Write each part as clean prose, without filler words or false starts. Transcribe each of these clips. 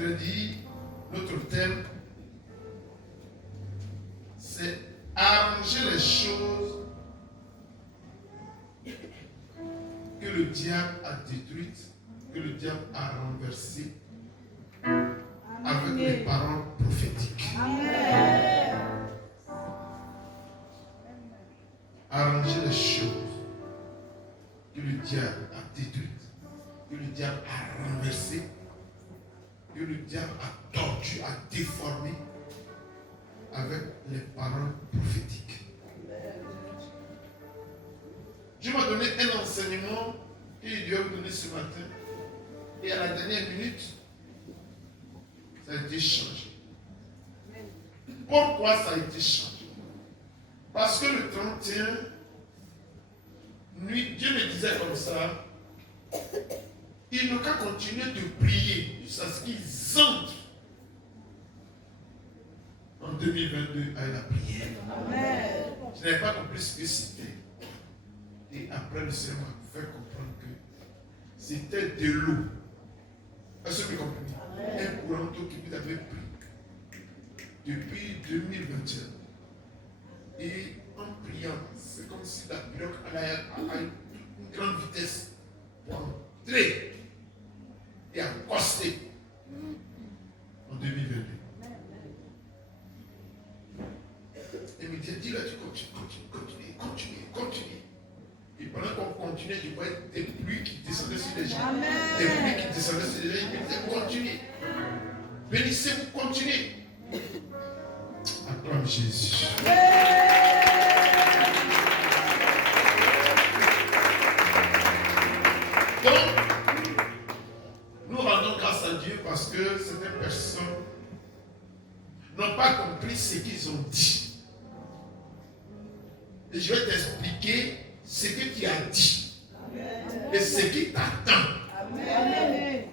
vendredi, notre thème, c'est arranger les choses que le diable a détruites, que le diable a renversées avec les paroles prophétiques. Amen. Arranger les choses que le diable a détruites, que le diable a renversées, que le diable a tordu, a déformé avec les paroles prophétiques. Dieu m'a donné un enseignement qu'il doit vous donner ce matin. Et à la dernière minute, ça a été changé. Pourquoi ça a été changé? Parce que le 31, nuit, Dieu me disait comme ça, il n'a qu'à continuer de prier jusqu'à ce qu'ils entrent en 2022 à la prière. Amen. Je n'avais pas compris ce que c'était. Et après, le Seigneur m'a fait comprendre que c'était de l'eau. Est-ce que vous comprenez? Un courant d'eau que vous avez pris depuis 2021. Et en priant, c'est comme si la pirogue allait à une grande vitesse pour entrer et accoster en 2022. Et me dit, dis-là, tu continues. Et pendant qu'on continuait, je voyais des pluies qui descendaient sur les gens. Amen. Des pluies qui descendaient sur les gens. Il me disait, continuez. Bénissez-vous, continuez. Acclame Jésus. Donc, nous rendons grâce à Dieu parce que certaines personnes n'ont pas compris ce qu'ils ont dit. Et je vais t'expliquer ce que tu as dit. Amen. Et ce qui t'attend. Amen.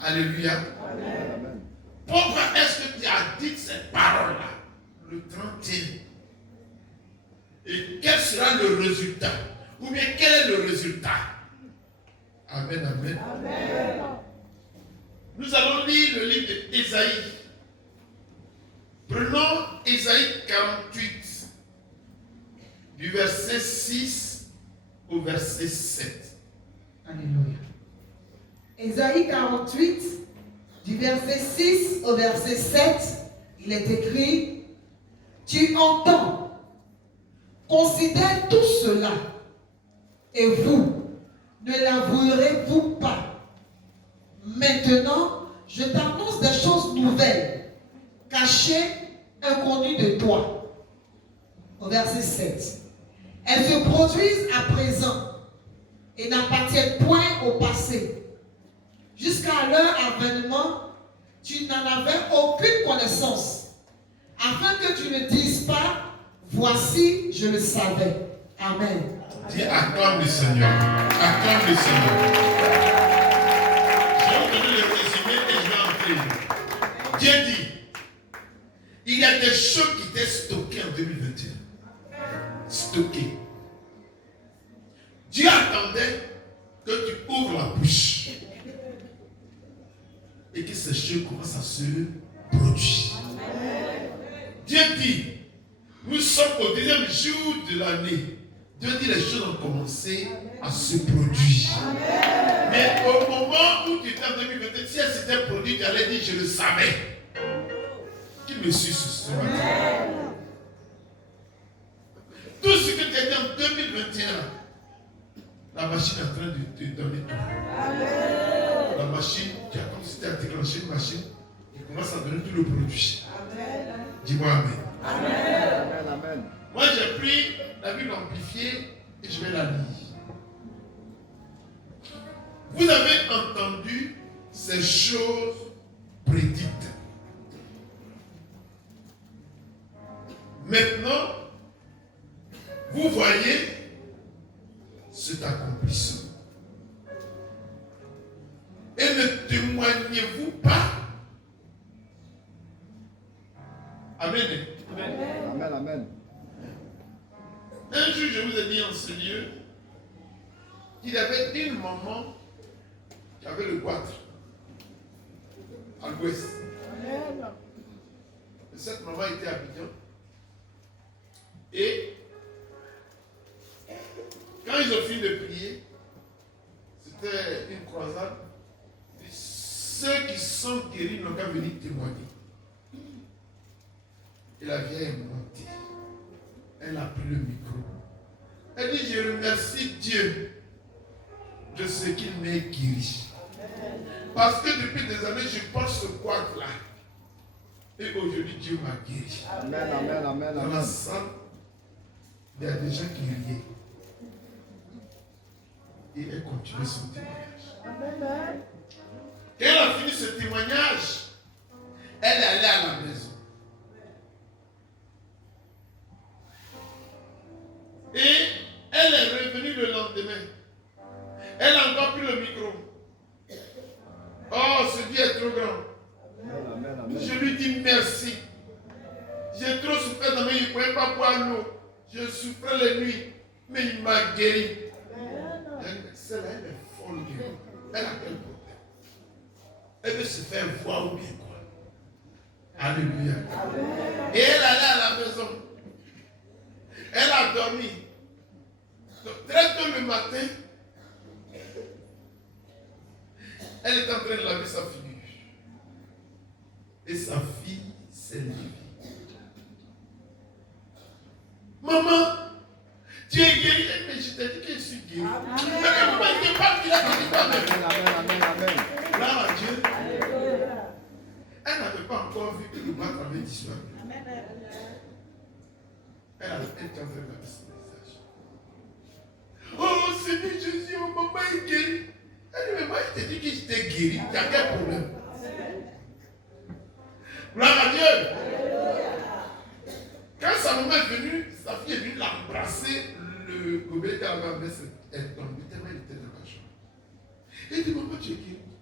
Alléluia. Amen. Pourquoi est-ce que tu as dit ces paroles-là le 31? Et quel sera le résultat? Ou bien quel est le résultat? Amen, amen. Amen. Nous allons lire le livre d'Ésaïe. Prenons Ésaïe 48, du verset 6 au verset 7. Alléluia. Ésaïe 48, du verset 6 au verset 7, il est écrit: Tu entends, considère tout cela, et vous, ne l'avouerez-vous pas? Maintenant, je t'annonce des choses nouvelles, cachées, inconnues de toi. Au verset 7. Elles se produisent à présent et n'appartiennent point au passé. Jusqu'à leur avènement, tu n'en avais aucune connaissance, afin que tu ne dises pas: voici, je le savais. Amen. Dis, acclame le Seigneur. Acclame le Seigneur. Je vais vous donner le résumé et je vais entrer. Dieu dit, il y a des choses qui étaient stockées en 2021. Stockées. Dieu attendait que tu ouvres la bouche et que ces choses commencent à se produire. Dieu dit, nous sommes au deuxième jour de l'année. Dieu dit, les choses ont commencé à se produire. Mais au moment où tu étais en 2021, si elles s'étaient produites, tu allais dire, je le savais. Qui me suit ce matin? Tout ce que tu as dit en 2021, la machine est en train de te donner tout. La machine, tu as comme si tu as déclenché une machine qui commence à donner tout le produit. Dis-moi Amen. Amen. Moi j'ai pris la Bible amplifiée et je vais la lire. Vous avez entendu ces choses prédites. Maintenant, vous voyez cet accomplissement. Et ne témoignez-vous pas? Amen. Amen. Un jour, je vous ai dit en ce lieu qu'il y avait une maman qui avait le goitre. à l'ouest. Cette maman était à Abidjan. Et quand ils ont fini de prier, c'était une croisade. Ceux qui sont guéris n'ont qu'à venir témoigner. Et la vieille est montée. Elle a pris le micro. Elle dit, je remercie Dieu de ce qu'il m'a guéri. Parce que depuis des années, je porte ce quad-là. Et aujourd'hui, Dieu m'a guéri. Amen, amen, amen, Dans la amen. salle, il y a des gens qui riaient. Et elle continue son témoignage. Quand elle a fini ce témoignage, elle est allée à la maison. Et elle est revenue le lendemain. Elle a encore pris le micro. Oh, ce Dieu est trop grand. Amen, amen, amen. Je lui dis merci. J'ai trop souffert dans mes nuits. Je ne pouvais pas boire l'eau. Je souffrais les nuits. Mais il m'a guéri. Celle-là, elle est folle. Elle a quel problème? Elle veut se faire voir ou bien quoi? Alléluia. Et elle allait à la maison. Elle a dormi. Donc, très tôt le matin, elle est en train de laver sa figure. Et sa fille s'est levée. Maman, tu es guérie. Mais je t'ai dit que je suis guérie. Mais maman, il ne parle qu'il a guéri toi-même. Amen, amen, amen. Gloire à Dieu. Elle n'avait pas encore vu que le ventre avait disparu. Elle était en train de laver son visage. Oh Seigneur Jésus, oh, maman est guérie. Elle dit, mais moi je t'ai dit que j'étais guérie. Tu as quel problème? Gloire à Dieu. Quand sa maman est venue, sa fille est venue l'embrasser. Le gobelet qu'elle avait amené est tombé tellement il était dans la chambre. Elle dit, maman, tu es guérie.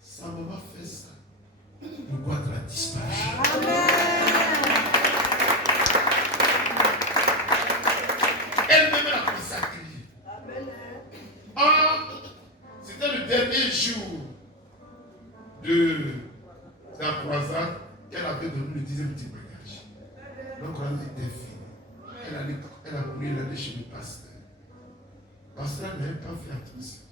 Sa maman fait ça. Le quadre a disparu. Elle-même a pris sa criée. Ah, c'était le dernier jour de la croisade qu'elle avait donné le 10e témoignage. La croisade était finie. Elle a voulu aller chez le pasteur. Le pasteur n'avait pas fait attention.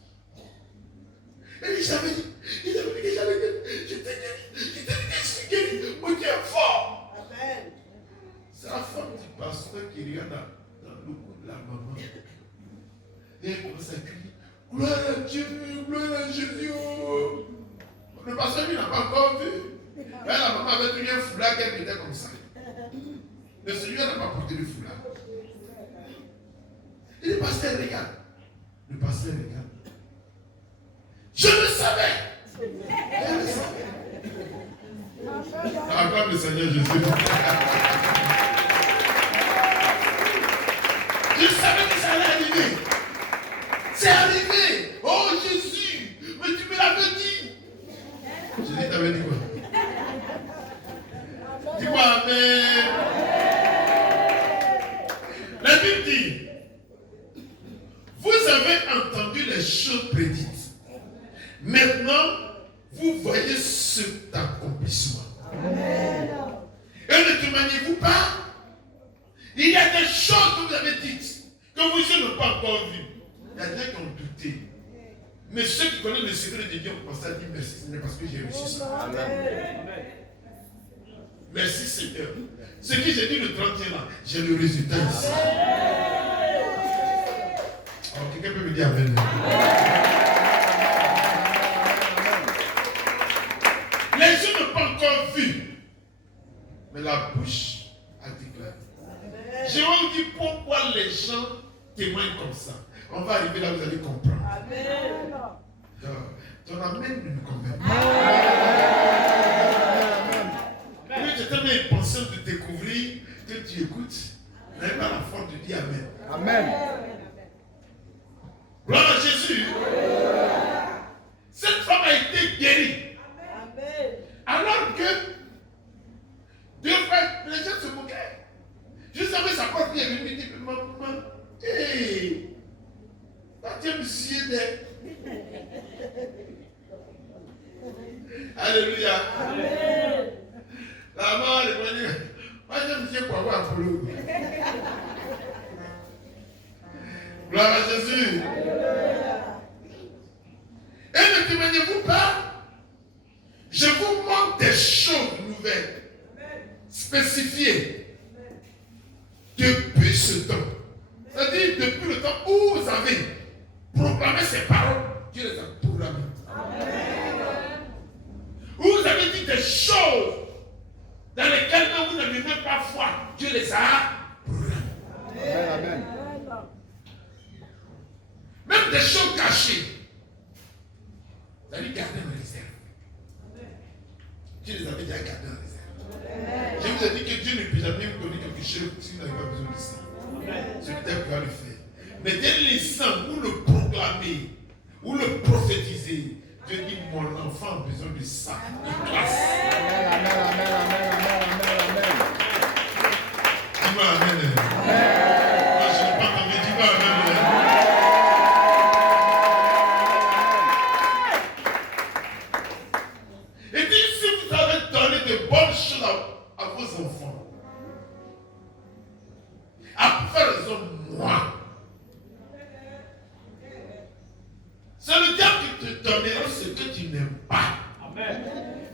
Elle dit, j'avais dit que j'allais guérir. Je t'ai dit que je suis guéri. Mon Dieu est fort. Amen. C'est la femme du pasteur qui regarde dans le cou de la maman. Et elle commence à crier, gloire à Dieu, gloire à Jésus. Oh. Le pasteur lui n'a pas encore vu. Mais la maman avait tenu un foulard qu'elle mettait comme ça. Mais celui-là n'a pas porté le foulard. Et le pasteur regarde. Le pasteur regarde. Je le savais. Elle le savait. Acclame le Seigneur Jésus. Je savais que ça allait arriver. C'est arrivé. Oh Jésus, mais tu me l'avais dit. Jésus t'avait dit quoi? Dis-moi amen. La Bible dit, vous avez entendu les choses prédites. Maintenant, vous voyez cet accomplissement. Amen. Et ne témoignez-vous pas? Il y a des choses que vous avez dites, que vous n'avez pas encore vues. Il y a des gens qui ont douté. Mais ceux qui connaissent le secret de Dieu ont commencé à dire merci Seigneur parce que j'ai reçu ça. Amen. Merci Seigneur. Ce que j'ai dit le 31 là, j'ai le résultat ici. Alors, quelqu'un peut me dire amen. Les yeux n'ont pas encore vu, mais la bouche a déclaré. Je vais vous dire pourquoi les gens témoignent comme ça. On va arriver là, vous allez comprendre. Amen. Ton amen ne nous convainc pas. Oui, j'ai tellement impatient de découvrir que tu écoutes. Tu n'as pas la force de dire amen. Amen. Gloire à Jésus. Cette femme a été guérie. Alors que deux frères, les gens se moquaient. Juste après sa propre vie, elle lui dit, maman, hey, tu es monsieur de... Alléluia. La mort est venue. Moi, j'aime bien quoi voir pour l'eau. Gloire à Jésus. Et ne témoignez-vous pas? Je vous montre des choses nouvelles, spécifiées, depuis ce temps. C'est-à-dire depuis le temps où vous avez proclamé ces paroles, Dieu les a proclamées. Où vous avez dit des choses dans lesquelles même vous n'avez même pas foi, Dieu les a proclamées. Amen. Même des choses cachées. Vous allez garder en réserve. Dieu les avait déjà gardées en réserve. Je vous ai dit que Dieu ne peut jamais vous donner quelque chose si vous n'avez pas besoin de ça. C'est peut-être qu'il va le faire. Mais dès l'instant où le proclamer, ou le prophétiser, Dieu dit, mon enfant a besoin de ça, de classe. Amen, amen, amen, amen, amen, amen. Dis-moi amen. Moi, je n'ai pas entendu, dis-moi amen. Et dit, si vous avez donné de bonnes choses à vos enfants, à faire les hommes moi, c'est le diable qui te donnera ce que tu n'aimes pas. Amen.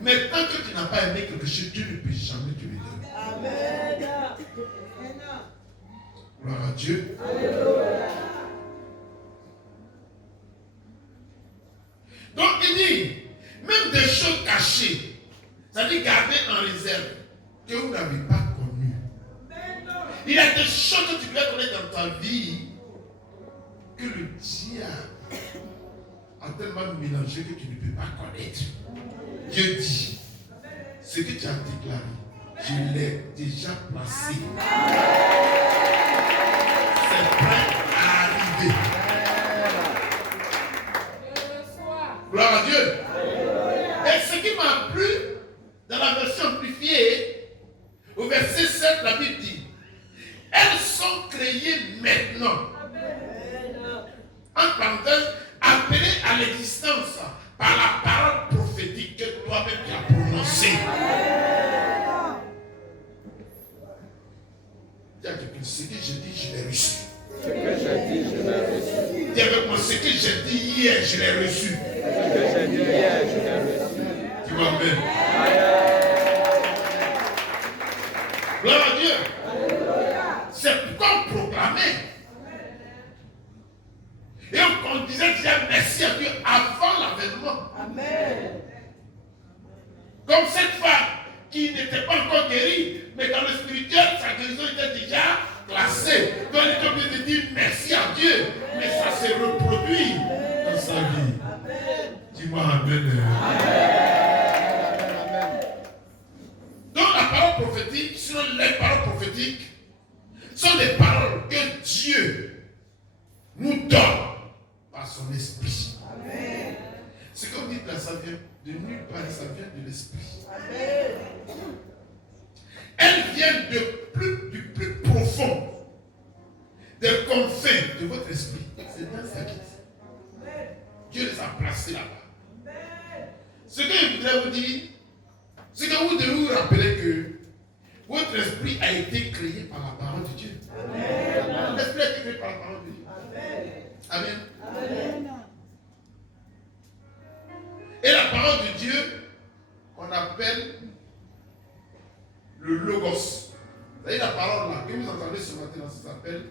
Mais tant que tu n'as pas aimé quelque chose, Dieu ne peut jamais te le donner. Amen. Gloire à Dieu. Alléluia. Donc il dit, même des choses cachées, c'est-à-dire garder en réserve, que vous n'avez pas connues. Il y a des choses que tu dois connaître dans ta vie que le diable a tellement mélangé que tu ne peux pas connaître. Dieu dit, ce que tu as déclaré, je l'ai déjà placé. C'est prêt à arriver. Gloire à Dieu. Et ce qui m'a plu, dans la version amplifiée, au verset 7, la Bible dit, elles sont créées maintenant. En parenthèse, appelées à l'existence par la parole prophétique que toi-même tu as prononcée. Dis à quelqu'un, ce que j'ai dit, je l'ai reçu. Ce que j'ai dit, je l'ai reçu. Dis avec moi, ce que j'ai dit hier, je l'ai reçu. Ce que j'ai dit hier, je l'ai reçu. Tu vois même. Gloire à Dieu. C'est pourquoi on proclamait. Et on disait déjà merci à Dieu avant l'avènement. Amen. Comme cette femme qui n'était pas encore guérie, mais dans le spirituel, sa guérison était déjà classée. Donc elle est obligée de dire merci à Dieu. Mais ça s'est reproduit dans sa vie. Amen. Dis-moi amen. Amen. Donc la parole prophétique, sinon les paroles prophétiques, sont des paroles que Dieu nous donne par son esprit. Amen. Ce qu'on dit là, ça vient de nulle part, ça vient de l'esprit. Amen. Elles viennent du plus profond, des confins de votre esprit. C'est dans sa guide. Dieu les a placés là-bas. Ce que je voudrais vous dire, c'est que vous devez vous rappeler que votre esprit a été créé par la parole de Dieu. Amen. L'esprit a été créé par la parole de Dieu. Amen. Amen. Et la parole de Dieu, on appelle le Logos. Vous voyez la parole là, que vous entendez ce matin, ça s'appelle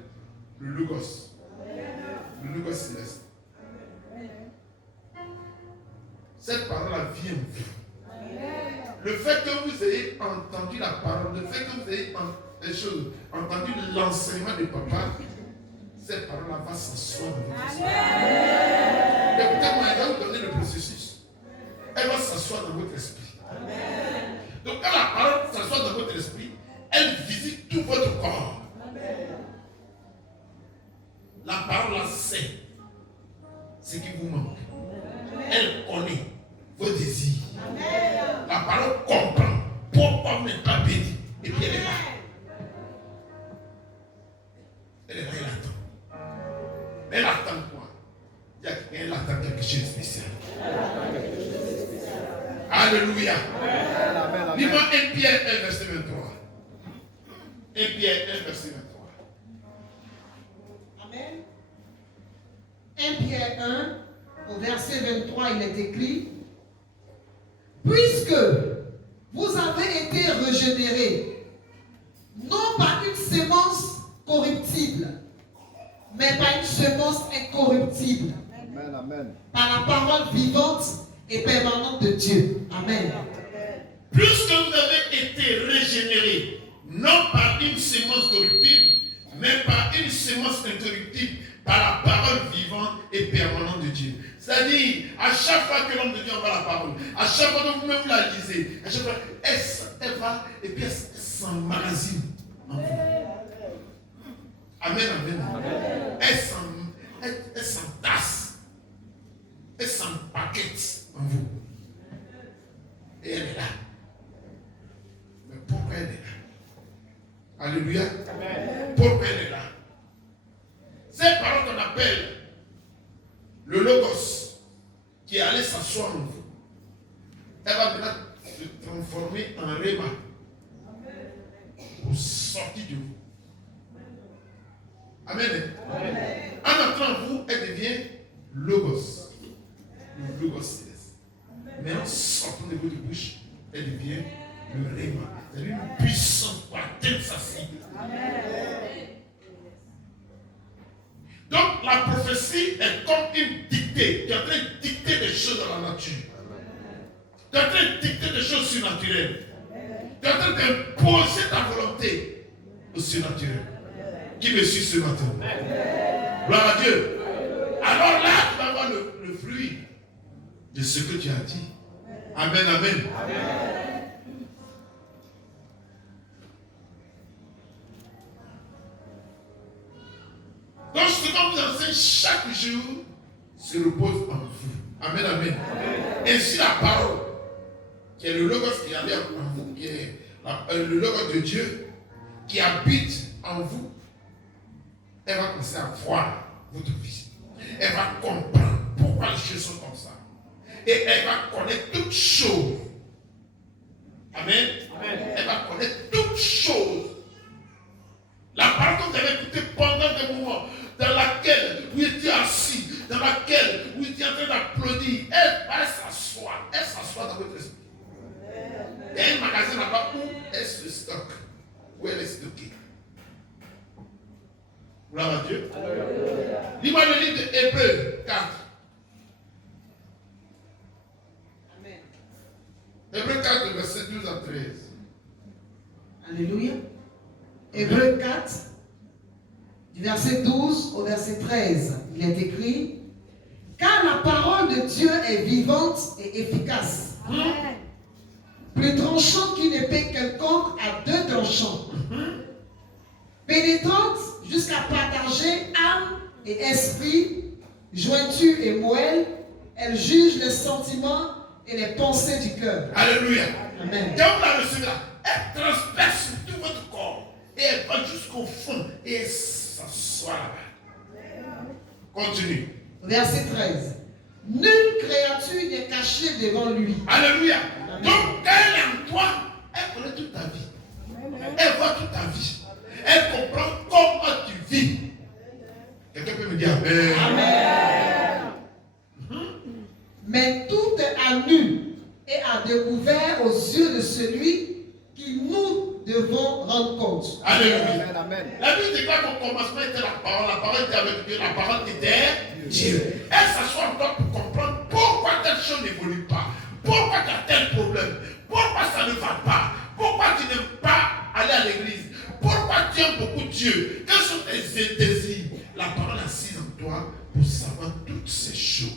le Logos. Le Logos céleste. Cette parole-là vient en vous. Le fait que vous ayez entendu la parole, le fait que vous ayez entendu l'enseignement de papa, cette parole-là va s'asseoir dans votre esprit. Écoutez-moi, elle va vous donner le processus. Elle va s'asseoir dans votre esprit. Amen. Donc quand la parole s'assoit dans votre esprit, elle visite tout votre corps. Amen. La parole là sait ce qui vous manque. Amen. Elle connaît vos désirs. Amen. La parole comprend pourquoi vous n'êtes pas béni. Et puis elle est là. Elle est là, elle attend. Elle attend quoi? Elle attend quelque chose de spécial. Alléluia. Amen. Dis-moi 1 Pierre 1, verset 23. 1 Pierre 1, verset 23. Amen. 1 Pierre 1, au verset 23, il est écrit: puisque vous avez été régénérés, non par une sémence corruptible, mais par une semence incorruptible, Amen. par la parole vivante et permanente de Dieu. Amen. Puisque vous avez été régénérés, non par une sémence corruptible, mais par une sémence incorruptible, par la parole vivante et permanente de Dieu. C'est-à-dire, à chaque fois que l'homme de Dieu envoie la parole, à chaque fois que vous-même la lisez, à chaque fois, elle va et puis elle s'emmagasine en vous. Amen. Elle s'entasse, elle s'empaquette en vous. Et elle est là. Mais pourquoi elle est là? Alléluia. Amen. Pourquoi elle est là? Ces paroles qu'on appelle le Logos, qui est allé s'asseoir en vous, elle va maintenant se transformer en Réma pour sortir de vous. Amen. Amen. En entrant en vous, elle devient Logos. Le Logos céleste. Mais en sortant de votre bouche, elle devient le Réma. C'est-à-dire une puissance pour atteindre sa cible. Donc la prophétie est comme une dictée. Tu es en train de dicter des choses dans la nature. Tu es en train de dicter des choses surnaturelles. Tu es en train d'imposer ta volonté au surnaturel. Qui me suit ce matin? Gloire à Dieu. Alors là, tu vas voir le fruit de ce que tu as dit. Amen. Donc ce qu'on vous enseigne chaque jour se repose en vous. Amen. Ainsi la parole, qui est le Logos qui habite en vous, qui est le Logos de Dieu, qui habite en vous, elle va commencer à voir votre vie. Elle va comprendre pourquoi les choses sont comme ça. Et elle va connaître toutes choses. Amen. Elle va connaître toutes choses. La parole que vous avez écoutée pendant des moments dans laquelle vous étiez assis, dans laquelle vous étiez en train d'applaudir, elle va s'asseoir. Elle s'assoit dans votre esprit. Il y a un magasin là-bas où elle se stocke, où elle est stockée. Gloire à Dieu. Lis-moi le livre de Hébreux 4. Amen. Hébreux 4, verset 12 à 13. Alléluia. Hébreux 4, du verset 12 au verset 13, il est écrit: car la parole de Dieu est vivante et efficace, plus tranchante qu'une épée quelconque à 2 tranchants, pénétrante jusqu'à partager âme et esprit, jointure et moelle, elle juge les sentiments et les pensées du cœur. Alléluia. Amen. Quand vous la recevez là, elle transperce tout votre corps. Et elle va jusqu'au fond et elle s'assoit là-bas. Continue. Verset 13. Nulle créature n'est cachée devant lui. Alléluia. Amen. Donc quand elle est en toi, elle connaît toute ta vie. Elle voit toute ta vie. Elle comprend comment tu vis. Quelqu'un peut me dire Amen. Amen. Mais tout est à nu et à découvert aux yeux de celui qui nous devons rendre compte. Alléluia. Amen. La Bible déclare qu'au commencement était la parole était avec Dieu, la parole était Dieu. Elle s'assoit en toi pour comprendre pourquoi telle chose n'évolue pas, pourquoi tu as tel problème, pourquoi ça ne va pas, pourquoi tu n'aimes pas aller à l'église, pourquoi tu aimes beaucoup Dieu, quels sont tes désirs. La parole assise en toi pour savoir toutes ces choses.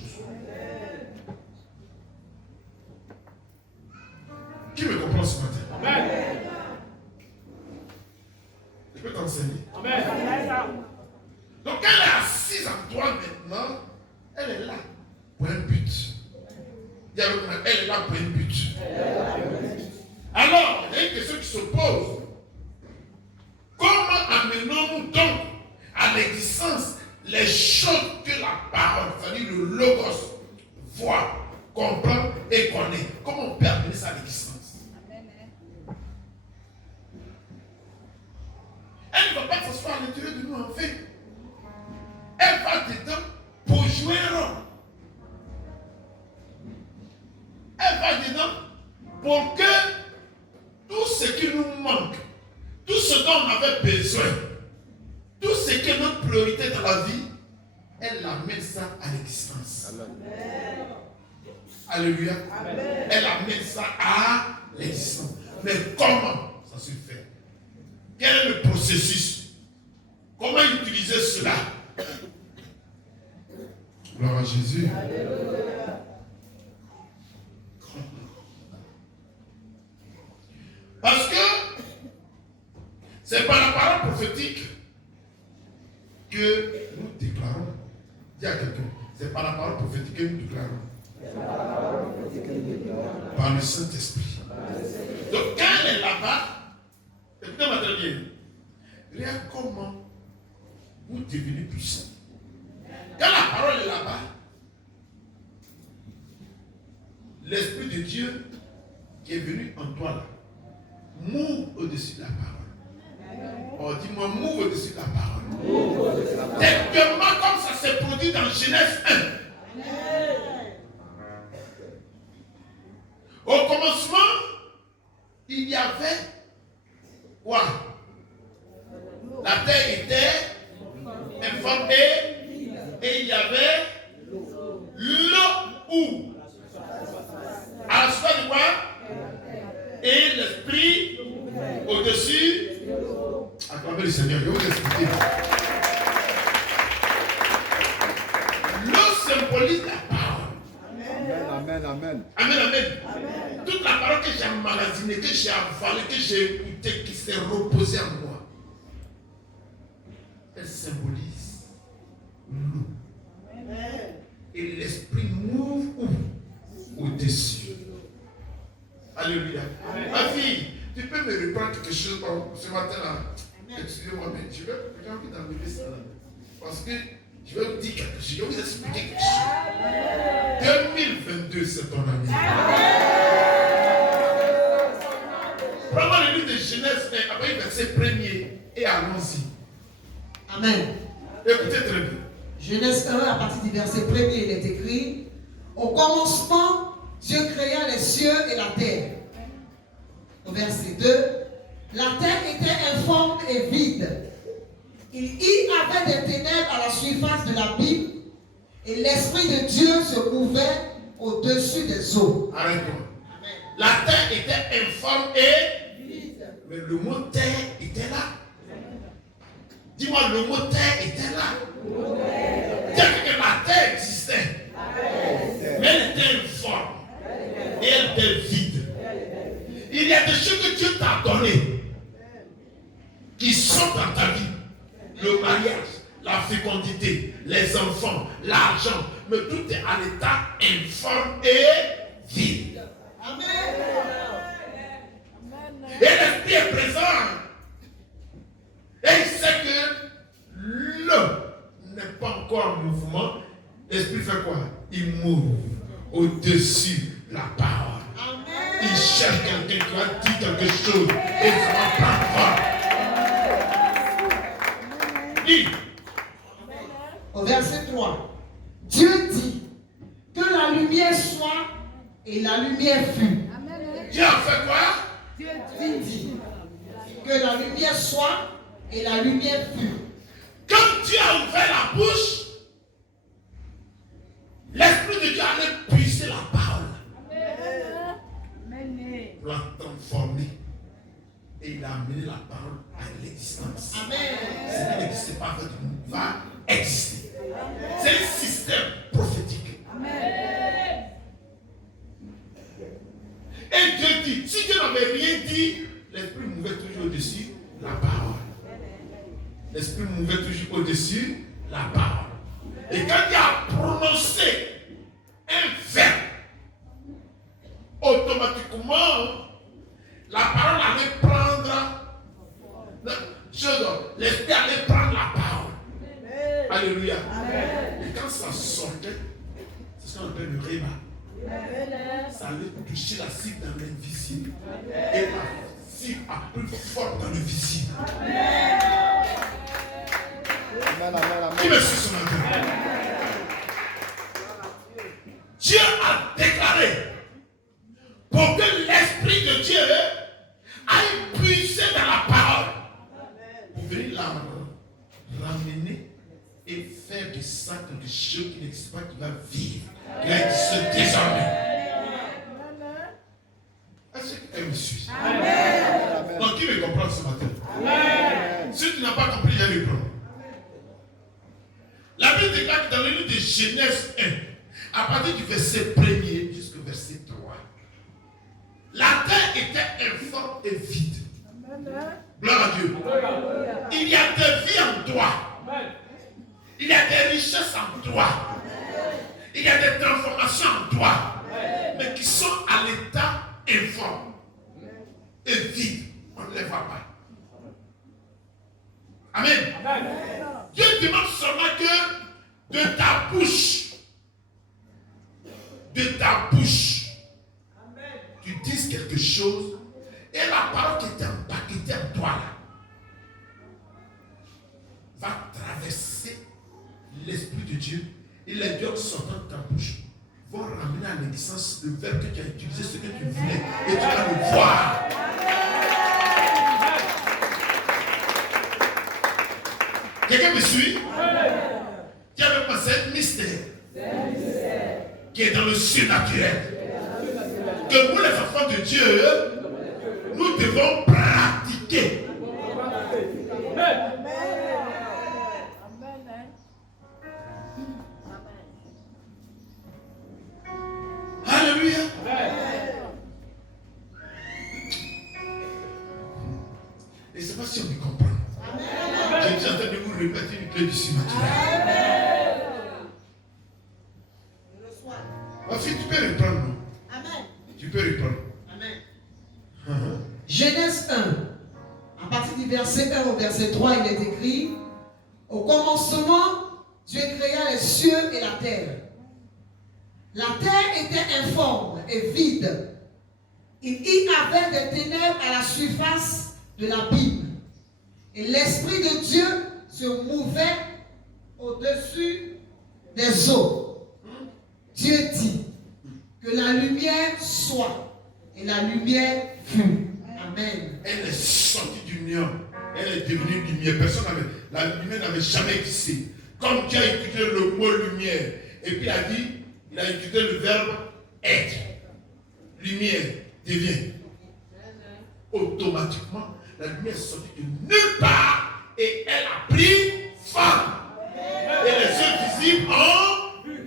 Qui me comprend ce matin? Amen. Je peux t'enseigner. Amen. Donc elle est assise en toi maintenant, elle est là pour un but. Elle est là pour un but. Alors, il y a une question qui se pose. Comment amenons-nous donc à l'existence les choses que la parole, c'est-à-dire le Logos, voit, comprend et connaît? Comment on peut amener ça à l'existence? pour que tout ce qui nous manque, tout ce dont on avait besoin, tout ce qui est notre priorité dans la vie, elle amène ça à l'existence. Alléluia. Amen. Elle amène ça à l'existence. Mais comment ça se fait? Quel est le processus? Comment utiliser cela? Gloire à Jésus. Alléluia. Parce que c'est par la parole prophétique que nous déclarons. Dis à quelqu'un, c'est par la parole prophétique que nous déclarons. Par le Saint-Esprit. Donc quand elle est là-bas, écoutez-moi très bien. Regarde comment vous devenez puissant. Quand la parole est là-bas, l'Esprit de Dieu qui est venu en toi là, move au-dessus de la parole. Oh, dis-moi, move au-dessus de la parole. Exactement comme ça s'est produit dans Genèse 1. Au commencement, il y avait quoi? La terre était informée et il y avait l'eau où? À la suite de quoi? Et l'esprit au-dessus. Acclamez le Seigneur, je vais vous expliquer. L'eau symbolise la parole. Amen, amen. Amen, amen. Toute la parole que j'ai emmagasinée, que j'ai avalée, que j'ai écoutée, qui s'est reposée en moi, elle symbolise l'eau. Et l'esprit move où? Au-dessus. Alléluia. Ma fille, tu peux me reprendre quelque chose ce matin-là? Excusez-moi, mais j'ai envie d'enlever ça là. Parce que je vais vous dire quelque chose, je vais vous expliquer quelque chose. 2022, c'est ton année. Prends-moi le livre de Genèse, après le verset 1er, et allons-y. Amen. Écoutez très bien. Genèse 1, à partir du verset 1er, il est écrit: au commencement, Dieu créa les cieux et la terre. Au verset 2, la terre était informe et vide. Il y avait des ténèbres à la surface de l'abîme et l'Esprit de Dieu se mouvait au-dessus des eaux. Arrête-toi. La terre était informe et vide. Mais le mot terre était là. Dis-moi, le mot terre était là. C'est-à-dire que la terre existait. Mais elle était informe. Et elle était vide. Il y a des choses que Dieu t'a données qui sont dans ta vie. Le mariage, la fécondité, les enfants, l'argent, mais tout est à l'état informe et vide. Amen. Et l'esprit est présent. Et il sait que l'eau n'est pas encore en mouvement. L'esprit fait quoi? Il move au-dessus de la parole. Amen. Il cherche quelqu'un qui va dire quelque chose et ça va prendre forme. Dis. Au verset 3, Dieu dit que la lumière soit et la lumière fut. Dieu a fait quoi? Dieu dit que la lumière soit et la lumière fut. Quand Dieu a ouvert la bouche, l'Esprit de Dieu allait puiser la parole pour la transformer. Et il a amené la parole à l'existence. Amen. Ce qui n'existait pas avec nous va exister. C'est un système prophétique. Amen. Et Dieu dit, si Dieu n'avait rien dit, l'Esprit mouvait toujours au-dessus la parole. L'Esprit mouvait toujours au-dessus la parole. Et quand il a prononcé un verbe, automatiquement, la parole allait prendre l'Esprit allait prendre la parole. Alléluia. Amen. Et quand ça sortait, c'est ce qu'on appelle le réma. Ça allait toucher la cible dans l'invisible. Et la cible a plus forte dans le visible. Qui me suit ce matin? Dieu a déclaré pour que l'Esprit l'Esprit de Dieu a puisé dans la parole pour venir la ramener et faire de ça quelque chose qui n'existe pas, qui va vivre, qui va exister désormais. Est-ce que quelqu'un me suit? Amen. Donc, qui me comprend ce matin? Amen. Si tu n'as pas compris, il y a le plan. La Bible déclare dans le livre de Genèse 1, à partir du verset 1er jusqu'au verset 3, la terre était informe et vide. Gloire à Dieu. Il y a des vies en toi. Il y a des richesses en toi. Il y a des transformations en toi. Mais qui sont à l'état informe et vide. On ne les voit pas. Amen. Dieu demande seulement que de ta bouche, tu dises quelque chose et la parole qui était en toi là, va traverser l'Esprit de Dieu et les dieux sortant de ta bouche vont ramener à l'existence le verbe que tu as utilisé, ce que tu voulais, et tu vas le voir. Quelqu'un me suit? Dieu avait passé un mystère qui est dans le surnaturel. Que nous, les enfants de Dieu, nous devons pratiquer. Alléluia. Et c'est pas si on me comprend. Je suis en train de vous répéter une clé du surnaturel. Ensuite, tu peux reprendre. Amen. Tu peux reprendre. Amen. Genèse 1, à partir du verset 1 au verset 3, il est écrit: au commencement, Dieu créa les cieux et la terre. La terre était informe et vide. Il y avait des ténèbres à la surface de l'abîme. Et l'Esprit de Dieu se mouvait au-dessus des eaux. Dieu dit que la lumière soit, et la lumière fut. Amen. Elle est sortie du néant. Elle est devenue lumière. La lumière n'avait jamais existé. Comme Dieu a utilisé le mot lumière, et puis il a utilisé le verbe être. Lumière devient. Automatiquement, la lumière est sortie de nulle part et elle a pris forme. Et les yeux visibles ont vu.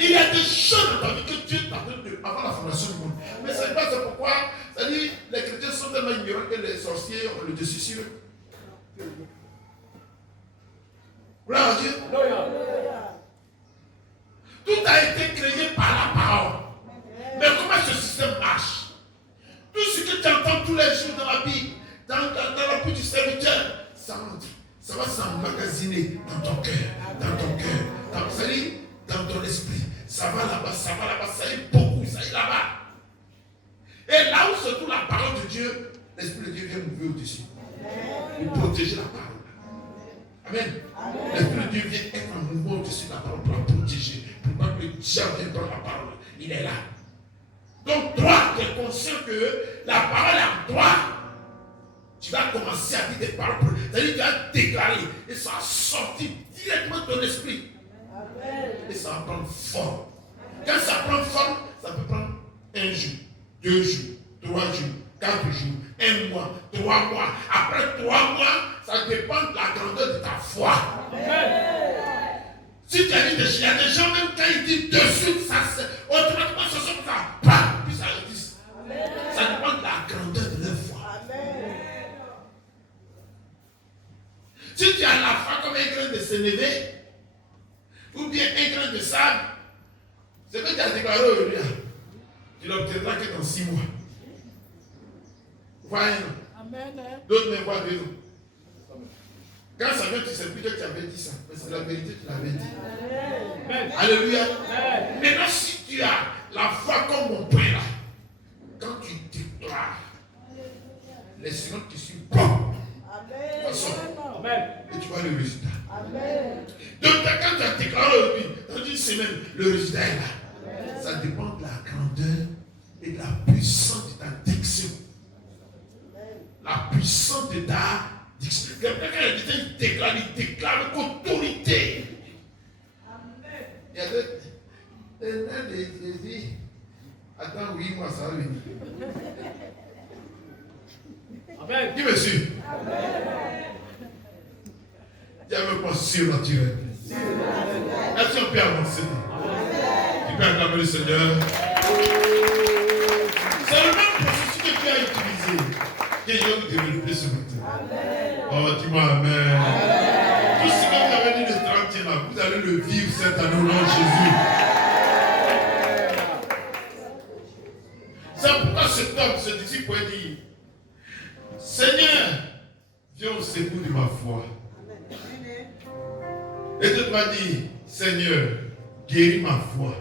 Il y a des choses dans ta vie que Dieu t'a donné avant la fondation du monde. Mais ça n'est pas ça pourquoi. C'est-à-dire, les chrétiens sont tellement ignorants que les sorciers ont le dessus sur eux. Gloire à Dieu. Tout a été créé par la parole. Mais comment ce système marche? Tout ce que tu entends tous les jours dans la Bible, dans la bouche du serviteur, ça va s'emmagasiner dans ton cœur, dans ton esprit. Ça va là-bas, ça est beaucoup, ça est là-bas. Et là où se trouve la parole de Dieu, l'Esprit de Dieu vient nous au-dessus. Pour protéger la parole. Amen. L'Esprit de Dieu vient être en mouvement au-dessus de la parole pour la protéger. Pour pas que le diable vienne prendre la parole. Il est là. Donc toi, tu es conscient que la parole est en toi. Tu vas commencer à dire des paroles. C'est-à-dire que tu vas déclarer. Et ça va sortir directement de ton esprit. Amen. Et ça va prendre forme. Quand ça prend forme, ça peut prendre 1 jour, 2 jours, 3 jours, 4 jours, 1 mois, 3 mois. Après 3 mois, ça dépend de la grandeur de ta foi. Amen. Si tu as dit, il y a des gens, même quand ils disent de suite, ça automatiquement, ce sont ça. Puis ça existe. Ça dépend de la grandeur de leur foi. Amen. Si tu as la foi comme un grain de sénévé, ou bien un grain de sable, ce que tu as déclaré aujourd'hui, tu l'obtiendras que dans 6 mois. Voyez, d'autres même voient 2 ans. Quand ça vient, tu ne sais plus que tu avais dit ça. Mais c'est la vérité, tu l'avais dit. Amen. Alléluia. Amen. Maintenant, si tu as la foi comme mon père là, quand tu déclares, les secondes qui suivent, bon, et tu vois le résultat. Amen. Donc, quand tu as déclaré aujourd'hui, dans une semaine, le résultat est là. Amen. Ça dépend de la grandeur et de la puissance d'état. Quelqu'un il déclare avec autorité. Il y a des dit, attends, oui, moi ça va venir. Amen. Dis monsieur. Dis avec moi surnaturel. Est-ce qu'on peut avancer? Tu peux acclamer le Seigneur. C'est le même processus que tu as utilisé. Que je vais vous développer ce matin. Oh, dis-moi Amen. Tout ce que vous avez dit de 30 là, vous allez le vivre cette année au nom de Jésus. C'est pourquoi cet homme, ce disciple, a dit, Seigneur, viens au secours de ma foi. Et Dieu m'a dit, Seigneur, guéris ma foi.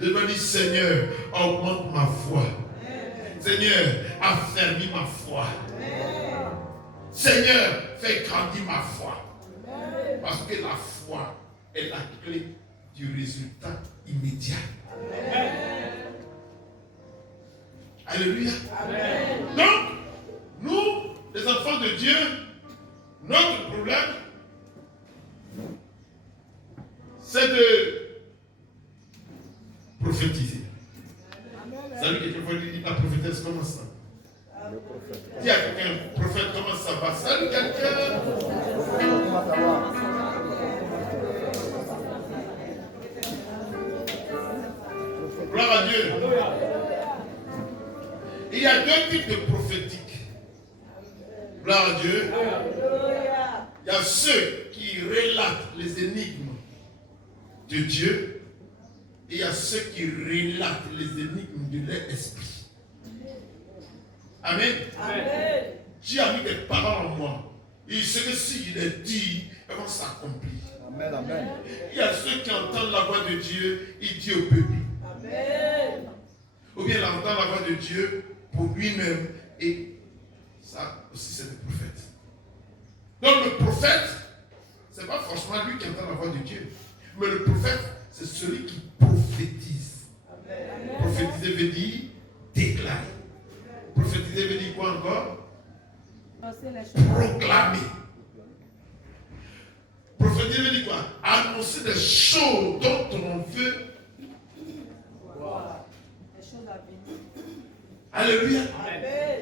Dieu m'a dit, Seigneur, augmente ma foi. Seigneur, affermis ma foi. Seigneur, fais grandir ma foi. Parce que la foi est la clé du résultat immédiat. Alléluia. Amen. Donc, nous, les enfants de Dieu, notre problème, c'est de prophétiser. Salut, quelquefois, il dit la prophétesse, comment ça? Dis à quelqu'un, prophète, comment ça va? Salut, quelqu'un. Gloire à Dieu. Il y a deux types de prophétiques. Gloire à Dieu. Il y a ceux qui relatent les énigmes de Dieu et il y a ceux qui relatent les énigmes de leur esprit. Amen. Amen. Dieu a mis des paroles en moi. Il sait que s'il les dit, elles vont s'accomplir. Amen, amen. Il y a ceux qui entendent la voix de Dieu, il dit au peuple. Amen. Ou bien il entend la voix de Dieu pour lui-même et ça aussi c'est le prophète. Donc le prophète, ce n'est pas forcément lui qui entend la voix de Dieu, mais le prophète, c'est celui qui prophétise. Amen. Prophétiser veut dire déclarer. Prophétiser veut dire quoi encore? Proclamer. Prophétiser veut dire quoi? Annoncer des choses dont on veut. Alléluia. Amen.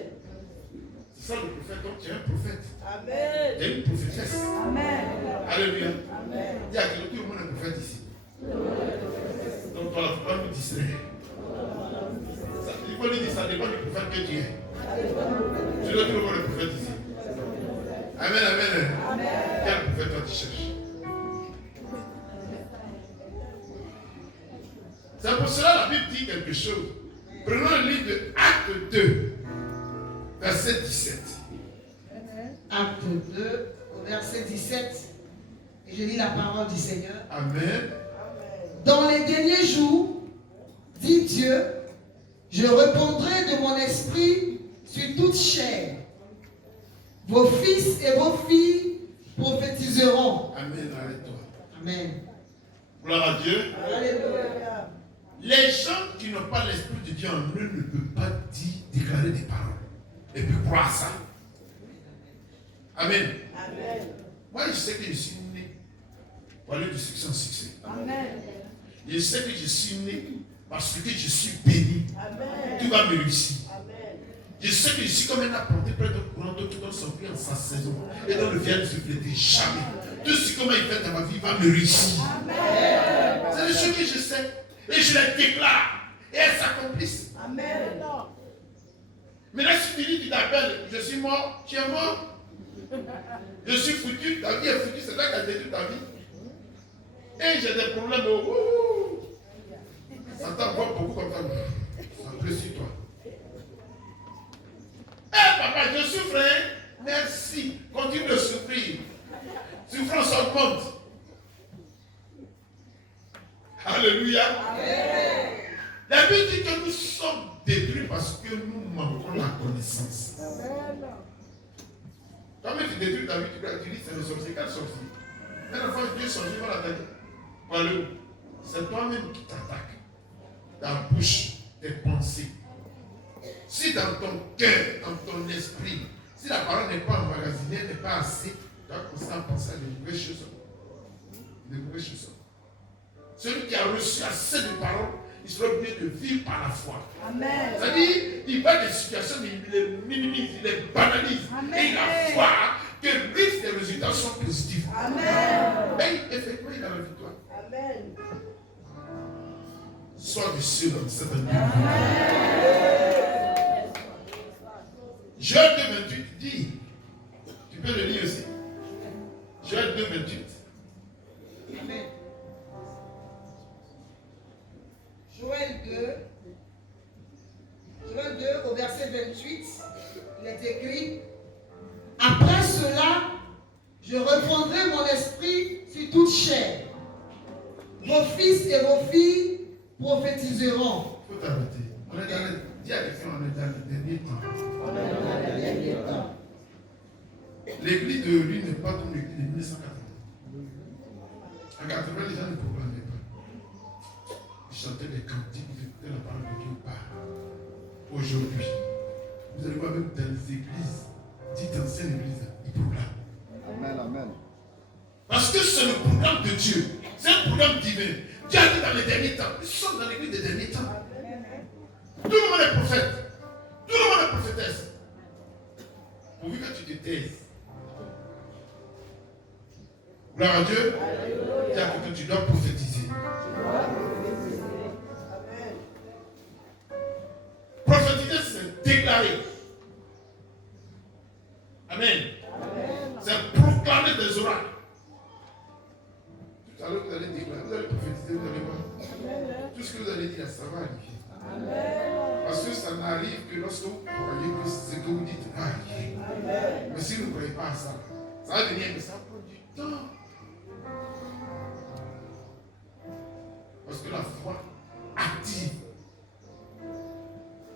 C'est ça le prophète. Donc tu es un prophète. Amen. Tu es une prophétesse. Amen. Alléluia. Amen. Il y a quelqu'un qui est au moins un prophète ici. Donc toi, il ne faut pas nous distraire. Il faut lui dire ça dépend du prophète que tu es. Tu dois trouver le prophète ici. Amen, amen. Amen. Quel prophète toi tu cherches? C'est pour cela que la Bible dit quelque chose. Prenons le livre de Acte 2, verset 17. Acte 2, au verset 17. Et je lis la parole du Seigneur. Amen. Dans les derniers jours, dit Dieu, je répandrai de mon esprit sur toute chair. Vos fils et vos filles prophétiseront. Amen, arrête-toi. Amen. Gloire à Dieu. Alléluia. Les gens qui n'ont pas l'esprit de Dieu en eux ne peuvent pas déclarer des paroles. Et puis croire ça. Amen. Amen. Moi, je sais que je suis né pour aller de succès en succès. Amen. Je sais que je suis né parce que je suis béni. Amen. Tout va me réussir. Amen. Je sais que je suis comme un apprenti près de courant d'eau qui doit sortir en sa saison. Et dans le vient ne se fléter jamais. Tout ce que il fait dans ma vie va me réussir. Amen. C'est ce que je sais. Et je les déclare. Et elles s'accomplissent. Amen. Mais là, si tu dis, tu t'appelles, je suis mort, tu es mort. Je suis foutu, ta vie est foutue, c'est toi qui as détruit ta vie. Et j'ai des problèmes. Ça t'envoie beaucoup comme ça. Ça pleut sur toi. Papa, je souffre, hein? Merci. Continue de souffrir. Souffrance augmente. Alléluia. Amen. La Bible dit que nous sommes détruits parce que nous manquons la connaissance. Amen. Quand tu détruis ta vie, tu dis c'est le sorcier. Quel sorcier? La fois Dieu sorcier va l'attaquer. C'est toi-même qui t'attaques. Ta bouche, tes pensées. Si dans ton cœur, dans ton esprit, Si la parole n'est pas emmagasinée, n'est pas assez, tu vas commencer à penser à de mauvaises choses. De mauvaises choses. Celui qui a reçu assez de paroles, il sera obligé de vivre par la foi. Amen. C'est-à-dire, il va des situations, mais il les minimise, il les banalise. Amen. Et il a foi que lui, les résultats sont positifs. Amen. Et effectivement, il a la victoire. Amen. Sois du ciel dans cette année. Joël 2,28 dit, tu peux le lire aussi. Joël 2,28. Amen. Joël 2, au verset 28, il est écrit: après cela, je reprendrai mon esprit sur toute chair. Vos fils et vos filles prophétiseront. Il faut t'arrêter. On est dans le, dis à quelqu'un, on est dans le dernier temps. On est dans le dernier temps. L'église de lui n'est pas comme l'église de 1980. En 80, les gens ne proclamaient pas. Ils chantaient des cantiques, ils écoutaient la parole de Dieu pas. Aujourd'hui, vous allez voir même dans les églises, dites anciennes églises, ils proclament. Amen, amen. Parce que c'est le programme de Dieu. C'est un programme divin. Dieu a dit dans les derniers temps. Nous sommes dans l'église des derniers temps. Tout le monde est prophète. Tout le monde est prophétesse. Pourvu que tu te taises. Gloire à Dieu. Dis à quelqu'un, tu dois prophétiser. Prophétiser, c'est déclarer. Amen. C'est proclamer des oracles. Tout à l'heure, vous allez déclarer, vous allez prophétiser, vous allez voir. Tout ce que vous allez dire, ça va arriver. Parce que ça n'arrive que lorsque vous croyez que ce que vous dites va arriver. Mais si vous ne croyez pas à ça, ça va venir, mais ça prend du temps. Parce que la foi active.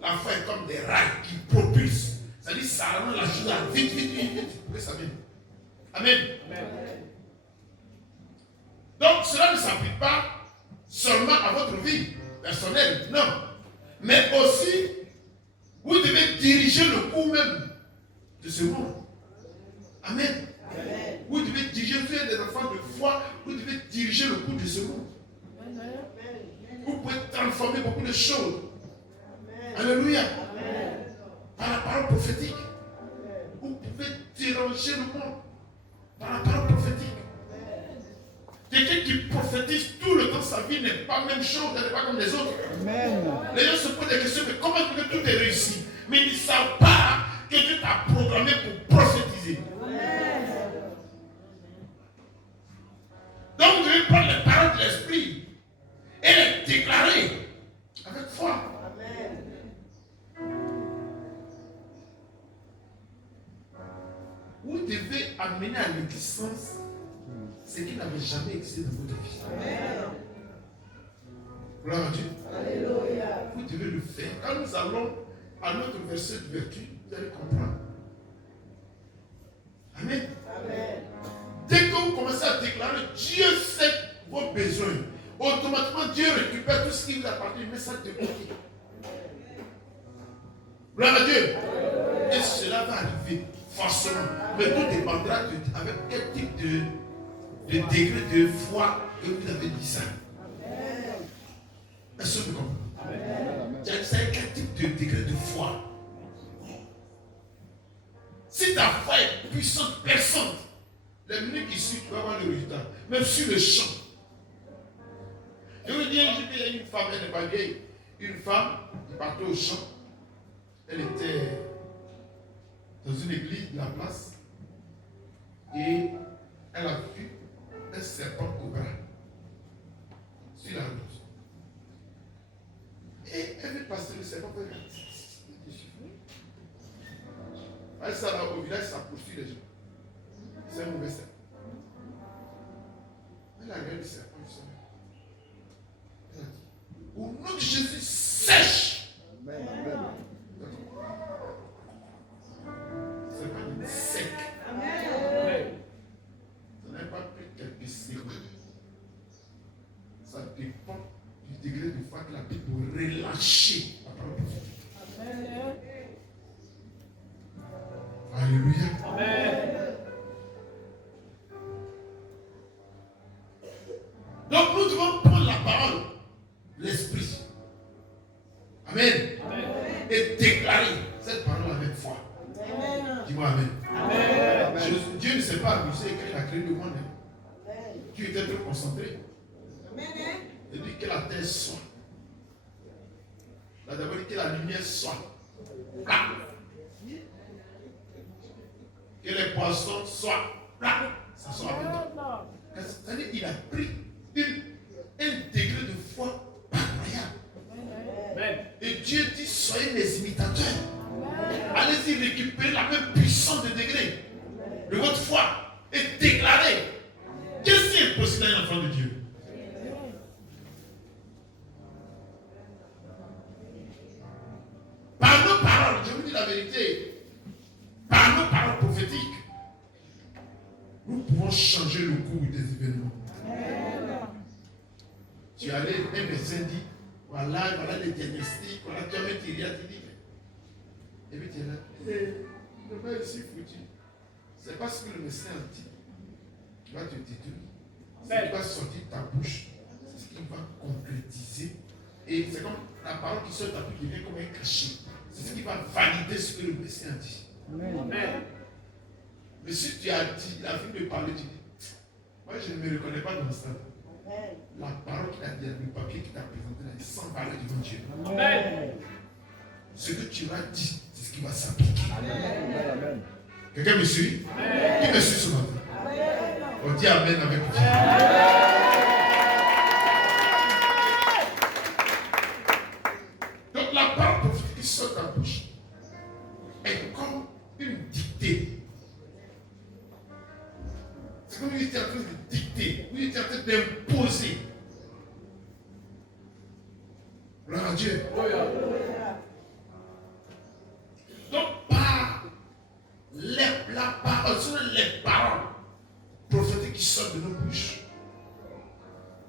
La foi est comme des rails qui propulsent. C'est-à-dire, ça rend la chose à vite, vite, vite, vite. Pour que ça vienne. Amen. Donc, cela ne s'applique pas seulement à votre vie personnelle, non. Mais aussi, vous devez diriger le cours même de ce monde. Amen. Vous devez diriger, vous êtes des enfants de foi, vous devez diriger le cours de ce monde. Vous pouvez transformer beaucoup de choses. Alléluia. Par la parole prophétique. Vous pouvez déranger le monde par la parole prophétique. Quelqu'un qui prophétise tout le temps de sa vie n'est pas la même chose, elle n'est pas comme les autres. Amen. Les gens se posent des questions, mais comment est-ce que tout est réussi? Mais ils ne savent pas que Dieu t'a programmé pour prophétiser. Donc vous devez prendre les paroles de l'esprit et les déclarer avec foi. Vous devez amener à l'existence ce qui n'avait jamais existé dans votre vie. Gloire à Dieu. Alléluia. Vous devez le faire. Quand nous allons à notre verset de vertu, vous allez comprendre. Amen. Dès que vous commencez à déclarer, Dieu sait vos besoins. Automatiquement, Dieu récupère tout ce qui vous appartient, mais ça te bloque. Gloire à Dieu. Et cela va arriver forcément. Mais tout dépendra avec quel type de degré de foi que vous avez dit ça. Est-ce que vous comprenez? C'est quel type de degré de foi? Si ta foi est puissante, perçante, les minutes qui suivent, tu vas avoir le résultat. Même sur le champ. Je veux dire, j'ai vu une femme, elle n'est pas vieille. Une femme qui partait au champ. Elle était dans une église de la place. Et elle a vu un serpent au bras sur la route. Et elle veut passer le serpent. Elle s'en va au village, ça poursuit les gens. C'est un mauvais serpent. Elle a regardé le serpent. Elle a dit, au nom de Jésus, sèche. Amen, amen. C'est pas une sec. Ça n'a pas pris quelques secondes. Ça dépend du degré de foi que la Bible pour relâcher la parole prophétique. Alléluia. et déclarer cette parole avec foi. Dis-moi Amen. Dieu ne s'est pas amusé quand il a créé le monde. Dieu était très concentré. Il dit que la terre soit. Il a d'abord dit que la lumière soit. Là. Que les poissons soient là. Ça soit dedans. C'est-à-dire qu'il a pris un degré de foi incroyable. Et Dieu dit, soyez mes imitateurs. Allez-y récupérer la même puissance de degré de votre foi et déclarer. Qu'est-ce qui est possible à un enfant de Dieu? Par nos paroles, je vous dis la vérité, par nos paroles prophétiques, nous pouvons changer le cours des événements. Tu allais, un médecin dit, voilà les diagnostics, voilà, tu as mis tu dis, et puis tu es là, le mal ici foutu. C'est pas ce que le médecin a dit qui va te détruire. Ce qui va sortir de ta bouche, c'est ce qui va concrétiser. Et c'est comme la parole qui sort de ta bouche devient comme un cachet. C'est ce qui va valider ce que le médecin a dit. Amen. Mais si tu as dit, il a fini de parler, tu dis, moi je ne me reconnais pas dans ça. La parole qu'il a dit, le papier qu'il t'a présenté là, est sans valeur devant Dieu. Amen. Ce que tu as dit, c'est ce qui va s'appliquer. Amen. Quelqu'un me suit? Amen. Qui me suit ce matin? Amen. On dit Amen avec vous. Donc la parole prophétique qui sort de ta bouche est comme une dictée. C'est comme une était en train de dicter, une était en train d'imposer. Gloire à Dieu. Donc par la parole, ce sont les paroles prophétiques qui sortent de nos bouches.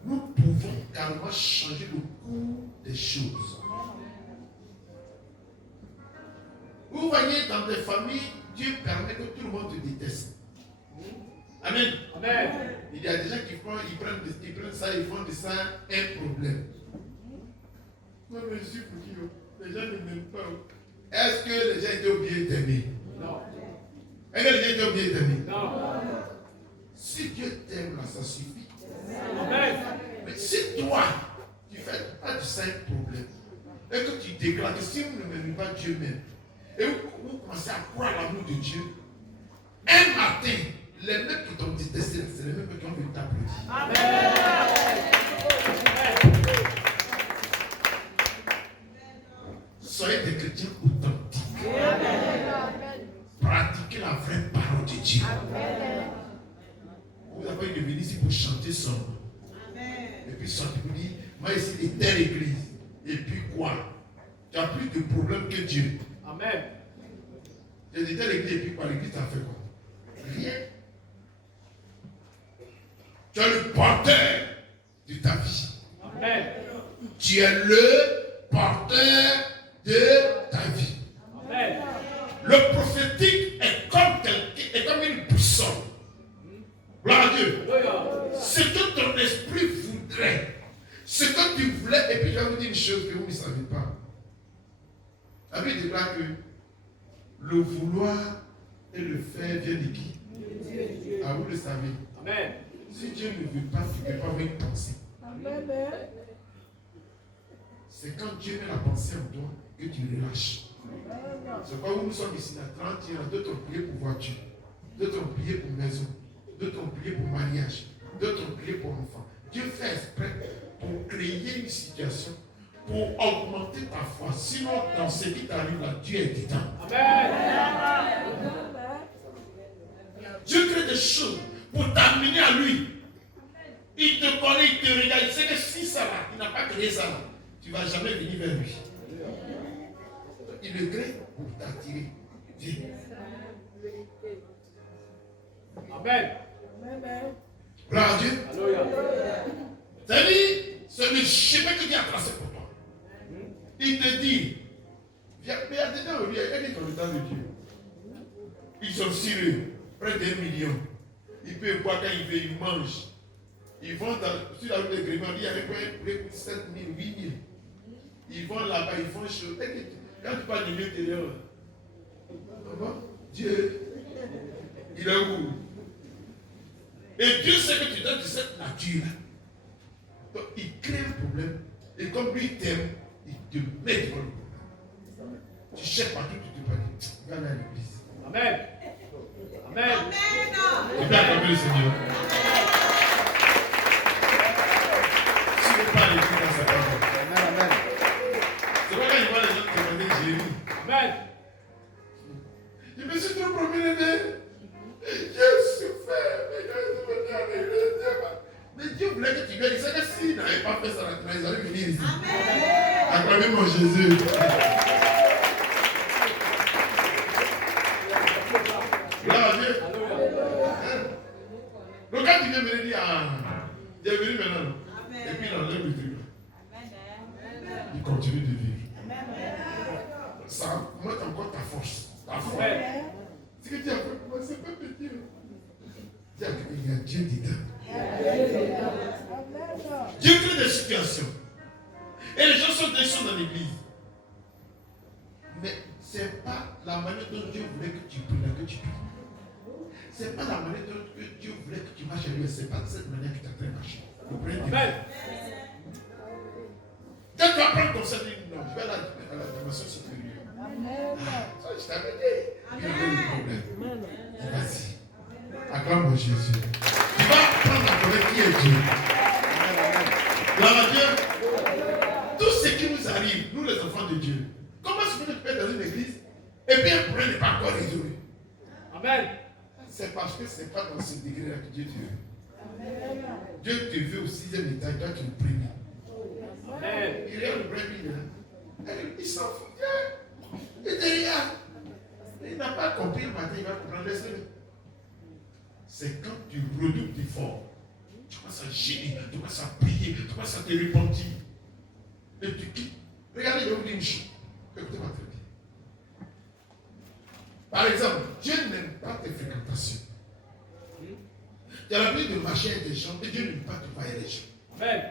Nous pouvons carrément changer le cours des choses. Vous voyez, dans des familles, Dieu permet que tout le monde te déteste. Amen. Amen. Il y a des gens qui prennent ça, ils font de ça un problème. Moi, je suis foutu. Les gens ne m'aiment pas. Est-ce que les gens étaient obligés d'aimer? Non. Est-ce que les gens étaient obligés d'aimer? Non. Si Dieu t'aime, là, ça suffit. Amen. Mais si toi, tu fais pas de ça un problème, et que tu déclares que si vous ne m'aimez pas, Dieu m'aime, et vous commencez à croire l'amour de Dieu, un matin, les mecs qui t'ont détesté, c'est les mêmes qui ont vu t'applaudir. Amen. Soyez des chrétiens authentiques. Amen. Pratiquez la vraie parole de Dieu. Amen. Vous n'avez pas venu ici pour chanter son nom. Et puis sortir pour dire, moi ici, de telle église. Et puis quoi? Tu as plus de problème que Dieu. Amen. Tu as dit telle église et puis quoi? L'église t'a fait quoi? Rien. Tu es le porteur de ta vie. Amen. Tu es le porteur de ta vie. Amen. Le prophétique est comme une boussole. Gloire à Dieu. Ce que ton esprit voudrait, ce que tu voulais, et puis je vais vous dire une chose que vous ne savez pas. La Bible déclare que le vouloir et le faire viennent de qui? Ah, vous le savez. Amen. Si Dieu ne veut pas, tu ne peux pas avoir une pensée. Amen. C'est quand Dieu met la pensée en toi que tu relâches. C'est pourquoi nous sommes ici à 30 ans, d'autres ont prié pour voiture, d'autres ont prié pour maison, d'autres ont prié pour mariage, d'autres ont prié pour enfant. Dieu fait exprès pour créer une situation, pour augmenter ta foi. Sinon, dans ce qui t'arrive là, Dieu est dedans. Amen. Dieu crée des choses pour t'amener à lui. Il te connaît, il te regarde. Il sait que si ça là, il n'a pas créé ça là, tu ne vas jamais venir vers lui. Il le crée pour t'attirer. Viens. Amen. Gloire à Dieu. C'est-à-dire, c'est le chemin que Dieu a tracé pour toi. Il te dit, viens, mais il y a des gens, il y a des dans le temps de Dieu. Ils sont sérieux, près d'1 million. Ils peuvent boire quand ils veulent, ils mangent. Ils vont sur la route de Grégoire, il y avait quoi? Un poulet pour 7 000, 8 000. Ils vont là-bas, ils font chaud. Quand tu parles du lieu intérieur, Dieu, il est où? Et Dieu sait que tu donnes de cette nature. Donc il crée un problème. Et comme lui t'aime, il te met devant le problème. Tu cherches partout, tu te dis, va aller à l'église. Amen. Amen. Tu peux acclamer le Seigneur. Si tu veux pas aller dans sa parole. Amen. C'est pas quand il voit les gens témoigner Jérémie. Amen. Je me suis trop promené. J'ai souffert. Mais Dieu voulait que tu viennes. Il sait que s'il n'avait pas fait ça, ils allaient venir ici. Acclamez mon Jésus. Gloire à Dieu. Donc quand tu viens me dire, tu es venu maintenant. Et puis il enlève le truc. Il continue de vivre. Ça montre encore ta force, ta foi. Ce que tu as fait pour moi, c'est pas petit. Il y a Dieu dedans. Dieu crée des situations. Et les gens sont dans l'église. Mais ce n'est pas la manière dont Dieu voulait que tu pries, que tu pries. Ce n'est pas la manière dont Dieu voulait que tu marches à lui. Ce n'est pas de cette manière que tu as fait marcher. Amen. Quand tu vas prendre ton salut, non, je vais aller à la dimension supérieure. Ça, je t'avais dit. Il y a un problème. Vas-y. Acclame mon Jésus. Tu vas apprendre à connaître qui est Dieu. Gloire à Dieu. Tout ce qui nous arrive, nous les enfants de Dieu, comment est-ce que tu peux être dans une église et puis un problème n'est pas encore résolu? Amen. C'est parce que ce n'est pas dans ce degré-là que Dieu te veut. Dieu te veut au 6e étage, toi tu es le premier. Amen. Il regarde le premier là. Il s'en fout. Il est derrière. Il n'a pas compris le matin, il va comprendre. Laisse-le. C'est quand tu redoutes d'efforts, tu commences à gérer, tu commences à prier, tu commences à te repentir. Et tu quittes. Regardez, je vais vous dire une chose. Écoutez-moi très bien. Par exemple, Dieu n'aime pas tes fréquentations. Tu as l'habitude de marcher avec des gens et Dieu n'aime pas te voir avec les gens. Amen.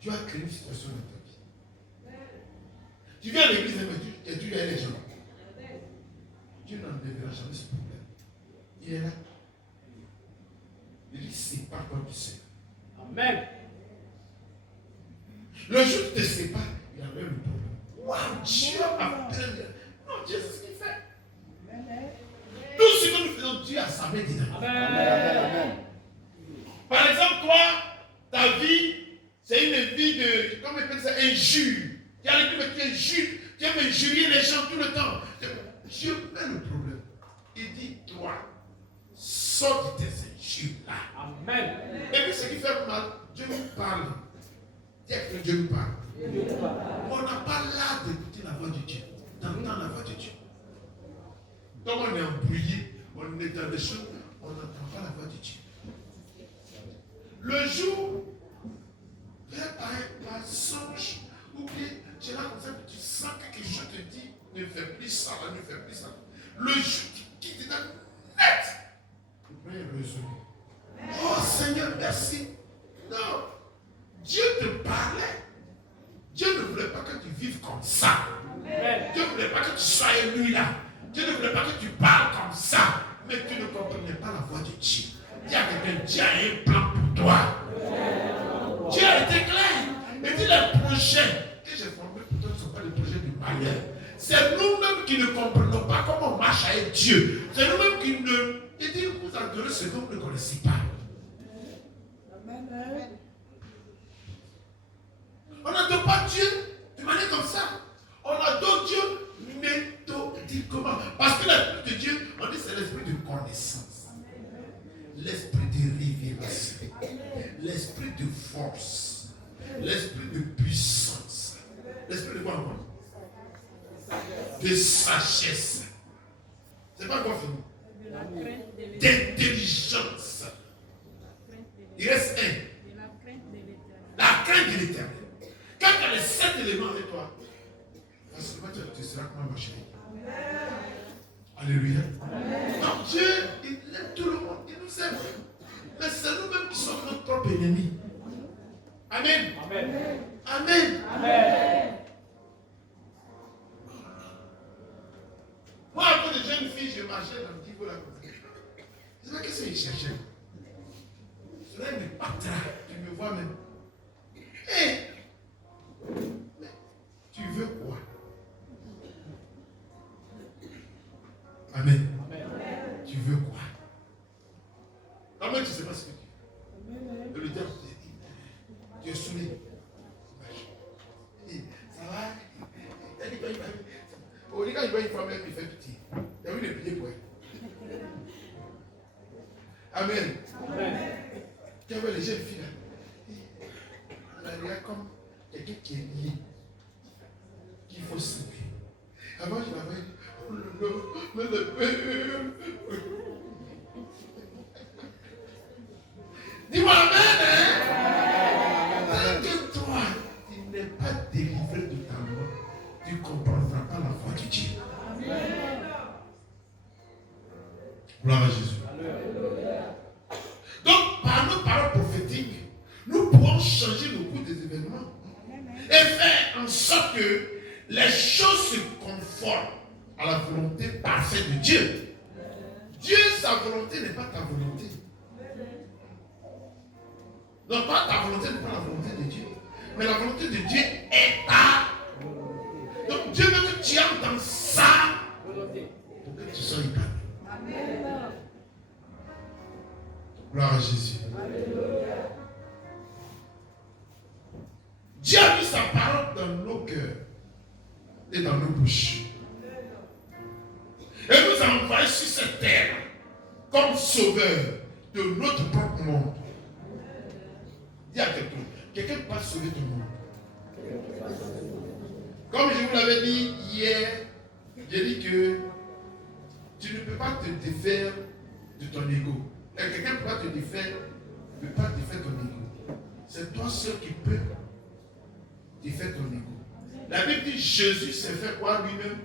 Tu as créé une situation dans ta vie. Tu viens à l'église et tu es les gens. Dieu n'en verra jamais ce problème. Il est là. Il dit, c'est pas toi qui sais. Amen. Le jour où tu ne sais pas, il y a même le problème. Waouh, Dieu a fait. Non, Dieu c'est ce qu'il fait. Tout ce que nous faisons, Dieu a sa main dedans. Amen. Par exemple, toi, ta vie, c'est une vie de, comment on appelle ça, injure. Tu as l'église, mais tu injures. Tu aimes injurier les gens tout le temps. Dieu met le problème. Il dit, toi, sors de tes injures-là. Amen. Et puis ce qui fait mal, Dieu nous parle. Dis que Dieu nous parle. On n'a pas l'art d'écouter la voix de Dieu, d'entendre la voix de Dieu. Donc on est embrouillé, on est dans des choses, on n'entend pas la voix de Dieu. Le jour, par songe, ou bien tu es là comme ça, tu sens que quelque chose te dit, ne fais plus ça, ne fais plus ça. Le jour qui te donne net, le premier est résolu. Oh Seigneur, merci. Non, Dieu te parlait. Dieu ne voulait pas que tu vives comme ça. Dieu ne voulais pas que tu sois élu là. Dieu ne voulait pas que tu parles comme ça. Mais tu ne comprenais pas la voix de Dieu. Dieu a un plan pour toi. Dieu a été clair. Et dit les projets que j'ai formés pour toi ne sont pas des projets de malheur. C'est nous-mêmes qui ne comprenons pas comment on marche avec Dieu. C'est nous-mêmes qui ne. Il dit, vous adorez ce que vous ne connaissez pas. On n'adore pas Dieu de manière comme ça. On adore Dieu méthodiquement. Parce que l'esprit de Dieu, on dit c'est l'esprit de connaissance. L'esprit de révélation. L'esprit de force. L'esprit de puissance. L'esprit de quoi encore? De sagesse. C'est pas encore fini. D'intelligence. Il reste un. La crainte de l'éternel. Quand tu as les 7 éléments avec toi, facilement tu seras comme un marché. Alléluia. Donc Dieu, il aime tout le monde, il nous aime. Mais c'est nous-mêmes qui sommes notre propre ennemi. Amen. Amen. Amen. Amen. Moi, avec des jeunes filles, je marchais dans le niveau là. Je sais pas qu'est-ce qu'ils cherchaient. Cela me patra, tu me vois même. Hé! Mais tu veux quoi? Amen. Tu veux quoi? Comment tu ne sais pas ce que tu veux? Le diable te dit, tu es saoulé. Ça va? Au lieu quand il voit une femme, il fait pitié. Il a vu les billets pour elle. Amen. Tu vois les jeunes filles là. Elle regarde comme quelqu'un qui est lié. Qu'il faut séduire. Avant, je l'avais dit, oh là là, mais le père. Dis-moi amen, hein? Tant que toi, tu n'es pas délivré de ta mort, tu ne comprendras pas la foi de Dieu. Gloire à Jésus. Donc, par nos paroles prophétiques, nous pouvons changer le cours des événements et faire en sorte que les choses se conforment à la volonté parfaite de Dieu. Dieu, sa volonté n'est pas ta volonté. Donc, pas ta volonté n'est pas la volonté de Dieu. Mais la volonté de Dieu est ta volonté. Donc, Dieu veut que tu entres dans sa volonté pour que tu sois établi. Gloire à Jésus. Alléluia. Dieu a mis sa parole dans nos cœurs et dans nos bouches. Et nous a envoyé sur cette terre comme sauveur de notre propre monde. Dis à quelqu'un peut pas sauver ton monde. Comme je vous l'avais dit hier, j'ai dit que tu ne peux pas te défaire de ton ego. Et quelqu'un ne peut pas te défaire, ne peut pas défaire ton ego. C'est toi seul qui peux défaire ton ego. La Bible dit Jésus s'est fait quoi lui-même?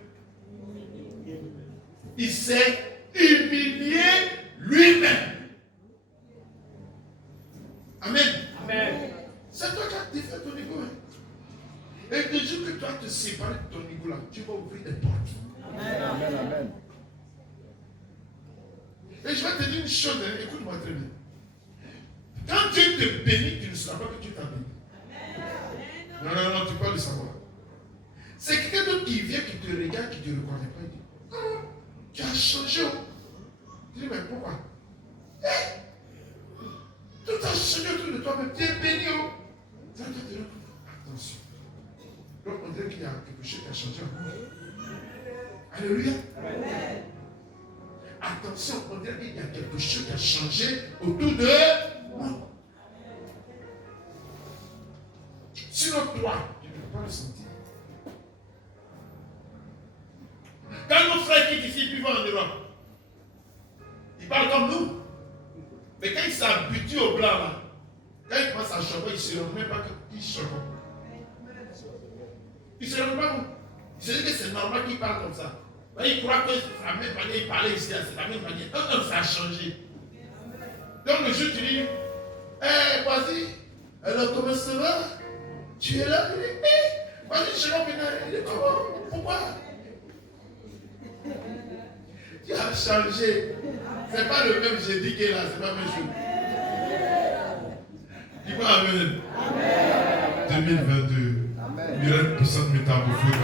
Il s'est humilié lui-même. Amen. Amen. C'est toi qui as défait ton ego. Hein? Et dès que tu vas te séparer de ton ego là, tu vas ouvrir des portes. Amen. Amen. Amen. Et je vais te dire une chose, hein, écoute-moi très bien. Quand Dieu te bénit, tu ne sauras pas que Dieu t'a béni. Non, tu peux le savoir. C'est quelqu'un d'autre qui vient, qui te regarde, qui ne te reconnaît pas. Il dit, oh, tu as changé. Tu dis, mais pourquoi? Tout a changé autour de toi, mais tu es béni. Attention. Donc on dirait qu'il y a quelque chose qui a changé en moi. Alléluia. Amen. Attention, on dirait qu'il y a quelque chose qui a changé autour de moi. Sinon, toi, tu ne peux pas le sentir. Quand nos frères quittent ici, puis vont en Europe, ils parlent comme nous. Mais quand ils s'habituent au blanc, là, quand ils commencent à choper, ils ne se rendent même pas qu'ils chopent. Ils ne se rendent pas compte. Ils se disent que c'est normal qu'ils parlent comme ça. Là, ils croient que c'est la même manière, ils parlaient ici, c'est la même manière. Non, ça a changé. Donc le jour, tu dis, hé, vas-y, alors comment ça va? Tu es là? Il dit, hé, vas-y, je vais venir. Il dit, comment? Pourquoi? Tu as changé. C'est pas le même jeudi qui est là, c'est pas le même jour. Dis-moi Amen. Amen. 2022. Amen. Miracle puissant de métamorphose.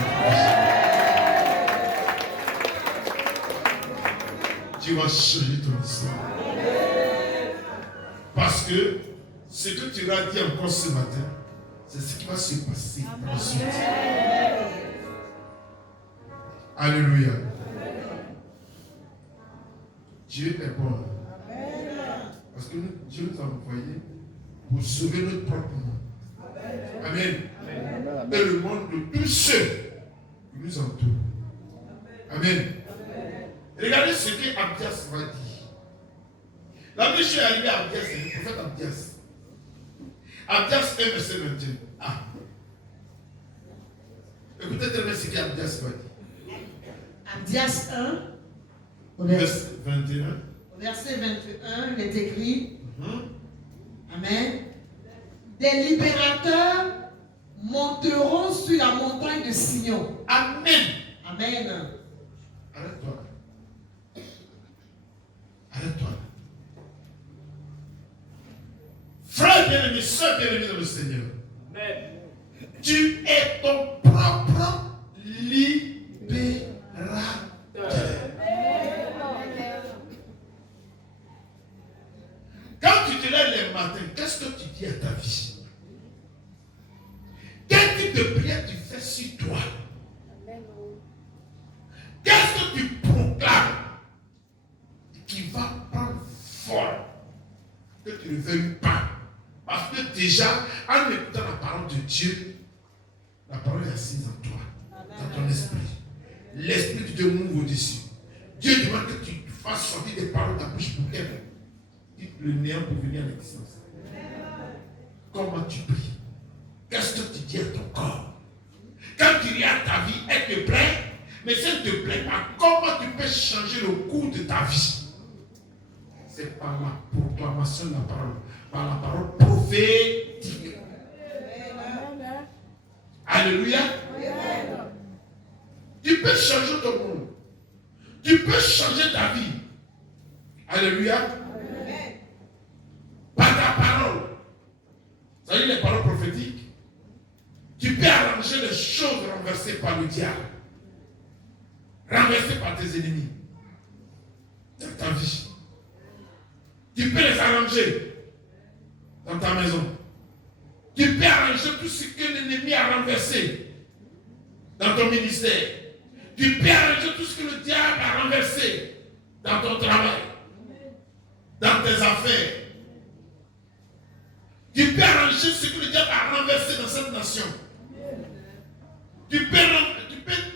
Tu vas changer ton histoire. Parce que ce que tu as dit encore ce matin, c'est ce qui va se passer ensuite. Alléluia. Dieu est bon. Parce que Dieu nous a envoyés pour sauver notre propre monde. Amen. Amen. Et le monde de tous ceux qui nous entourent. Amen. Regardez ce que Abdias va dire. La Bible est arrivée à Abdias, c'est le prophète Abdias. Abdias 1, verset 21. Ah. Écoutez très bien ce qu'Abdias va dire. Abdias 1, au verset 21. Au verset 21, il est écrit, Amen. Des libérateurs monteront sur la montagne de Sion. Amen. Amen. Arrête-toi. Arrête-toi. Frère bien-aimé, soeur bien-aimé dans le Seigneur. Amen. Tu es ton propre libérateur. Quand tu te lèves les matins, qu'est-ce que tu dis à ta vie? Quel type de prière tu fais sur toi? Qu'est-ce que tu proclames qui va prendre forme? Que tu ne veuilles pas. Parce que déjà, en écoutant la parole de Dieu, la parole est assise en toi, dans ton esprit. L'esprit de Dieu m'ouvre au-dessus. Dieu demande que tu fasses sortir des paroles de ta bouche pour qu'elle quitte le néant pour venir à l'existence. Comment tu pries? Qu'est-ce que tu dis à ton corps? Quand tu regardes ta vie, elle te plaît, mais si elle ne te plaît pas, comment tu peux changer le cours de ta vie? C'est par la proclamation de la parole, par la parole prophétique. Alléluia. Tu peux changer ton monde. Tu peux changer ta vie. Alléluia. Par ta parole. Ça veut dire les paroles prophétiques. Tu peux arranger les choses renversées par le diable. Renversées par tes ennemis. Dans ta vie. Tu peux les arranger dans ta maison. Tu peux arranger tout ce que l'ennemi a renversé dans ton ministère. Tu peux arranger tout ce que le diable a renversé dans ton travail, dans tes affaires. Tu peux arranger ce que le diable a renversé dans cette nation. Tu peux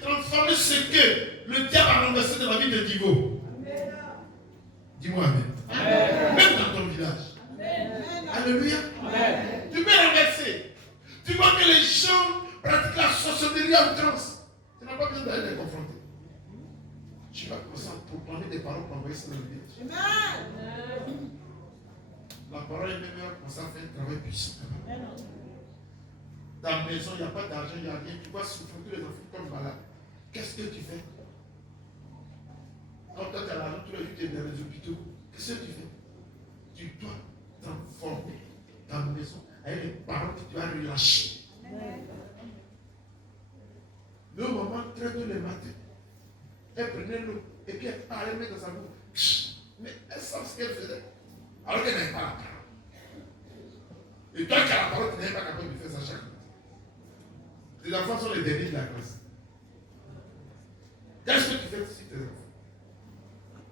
transformer ce que le diable a renversé dans la vie de Divo. Dis-moi Amen. Amen. Même dans ton village. Amen. Alléluia. Amen. Tu peux renverser. Tu vois que les gens pratiquent la sorcellerie à outrance. Tu n'as pas besoin d'aller les confronter. Tu vas commencer à proclamer des paroles pour envoyer ça dans le village. La parole est même commencer à faire un travail puissant. Dans la maison, il n'y a pas d'argent, il n'y a rien. Tu vois souffrir tous les enfants comme malades. Qu'est-ce que tu fais? Quand toi tu as l'argent, tu vas juste dans les hôpitaux. Qu'est-ce que tu fais? Tu dois transformer ta maison avec les paroles que tu vas relâcher. Le maman très tôt les matins, elle prenait l'eau et puis elle parlait dans sa bouche. Mais elle savait ce qu'elle faisait. Alors qu'elle n'avait pas la parole. Et toi qui as la parole, tu n'es pas capable de faire ça chaque matin. Les enfants sont les derniers de la classe. Qu'est-ce que tu fais sur tes enfants?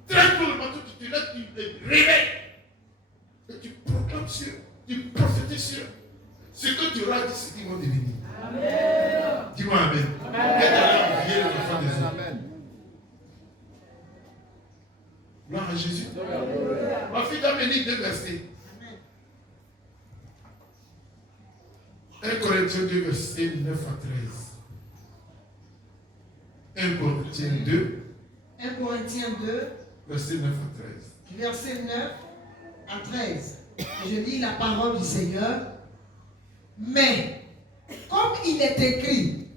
Très tôt le matin, tu te lèves, tu te réveilles. Et tu proclames sur eux, tu prophétises sur eux. Ce que tu auras dit, c'est qu'ils vont devenir. Amen. Dis-moi Amen. Amen. Et d'ailleurs, envier les enfants des hommes. Amen. Gloire à Jésus. Ma fille t'a béni deux versets. 1 Corinthiens 2, versets 9 à 13. 1 Corinthiens 2. 1 Corinthiens 2, Verset 9 à 13. verset 9 à 13. Je lis la parole du Seigneur. Mais, comme il est écrit,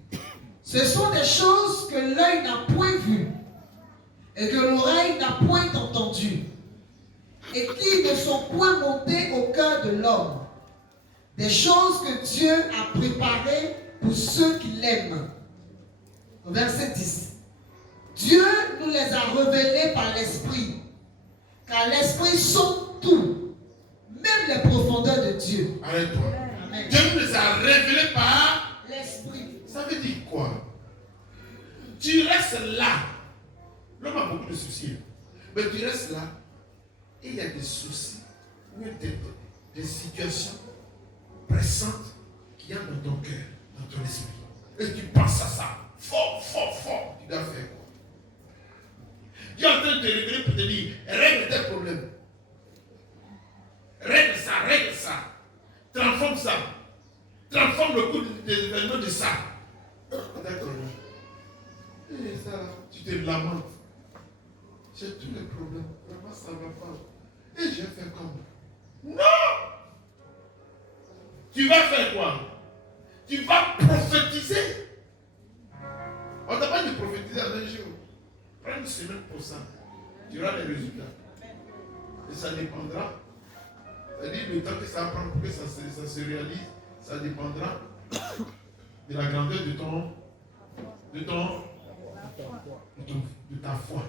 ce sont des choses que l'œil n'a point vues et que l'oreille n'a point entendues et qui ne sont point montées au cœur de l'homme. Des choses que Dieu a préparées pour ceux qui l'aiment. Verset 10. Dieu nous les a révélées par l'Esprit, car l'Esprit sonde tout, même les profondeurs de Dieu. Arrête-toi. Amen. Dieu nous les a révélés par L'Esprit. Ça veut dire quoi? Tu restes là. L'homme a beaucoup de soucis. Mais tu restes là. Et il y a des soucis, ou des situations pressantes qu'il y a dans ton cœur, dans ton esprit. Et tu penses à ça. Fort, fort, fort. Tu dois faire quoi? Dieu est en train de te révéler pour te dire, règle tes problèmes. Règle ça. Transforme ça. Transforme le cours des événements de ça. D'accord. Et ça, tu te lamentes. J'ai tous les problèmes. Vraiment, ça ne va pas. Et je vais faire comme. Non! Tu vas faire quoi? Tu vas prophétiser. On t'a pas dit prophétiser en un jour. Prends une semaine pour ça. Tu auras les résultats. Et ça dépendra. C'est-à-dire le temps que ça va prendre pour que ça se réalise, ça dépendra de la grandeur de ta foi.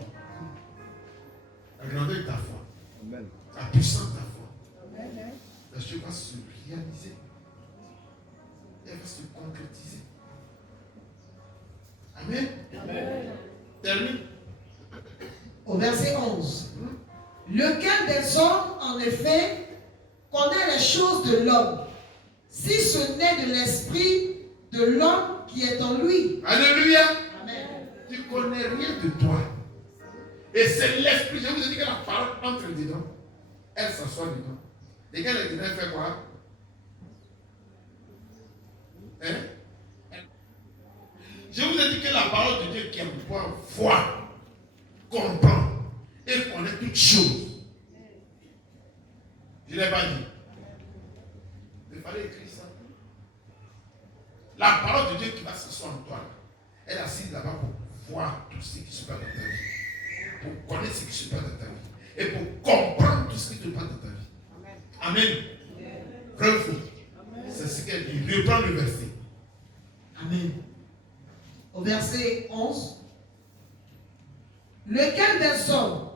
La grandeur de ta foi. Amen. La puissance de ta foi. La chose va se réaliser. Elle va se concrétiser. Amen. Amen. Termine. Au verset 11. Lequel des hommes, en effet, connaît les choses de l'homme, si ce n'est de l'esprit de l'homme qui est en lui? Alléluia. Amen. Tu ne connais rien de toi. Et c'est l'esprit. Je vous ai dit que la parole entre dedans. Elle s'assoit dedans. Et quand elle est dedans, elle fait quoi? Hein? Je vous ai dit que la parole de Dieu qui est en toi voit, comprend et connaît toutes choses. Je ne l'ai pas dit. Il fallait écrire ça. La parole de Dieu qui va s'asseoir en toi, elle est assise là-bas pour voir tout ce qui se passe dans ta vie. Pour connaître ce qui se passe dans ta vie. Et pour comprendre tout ce qui se passe dans ta vie. Amen. Vrai ou faux? C'est ce qu'elle dit. Reprends le verset. Amen. Au verset 11. Lequel des hommes,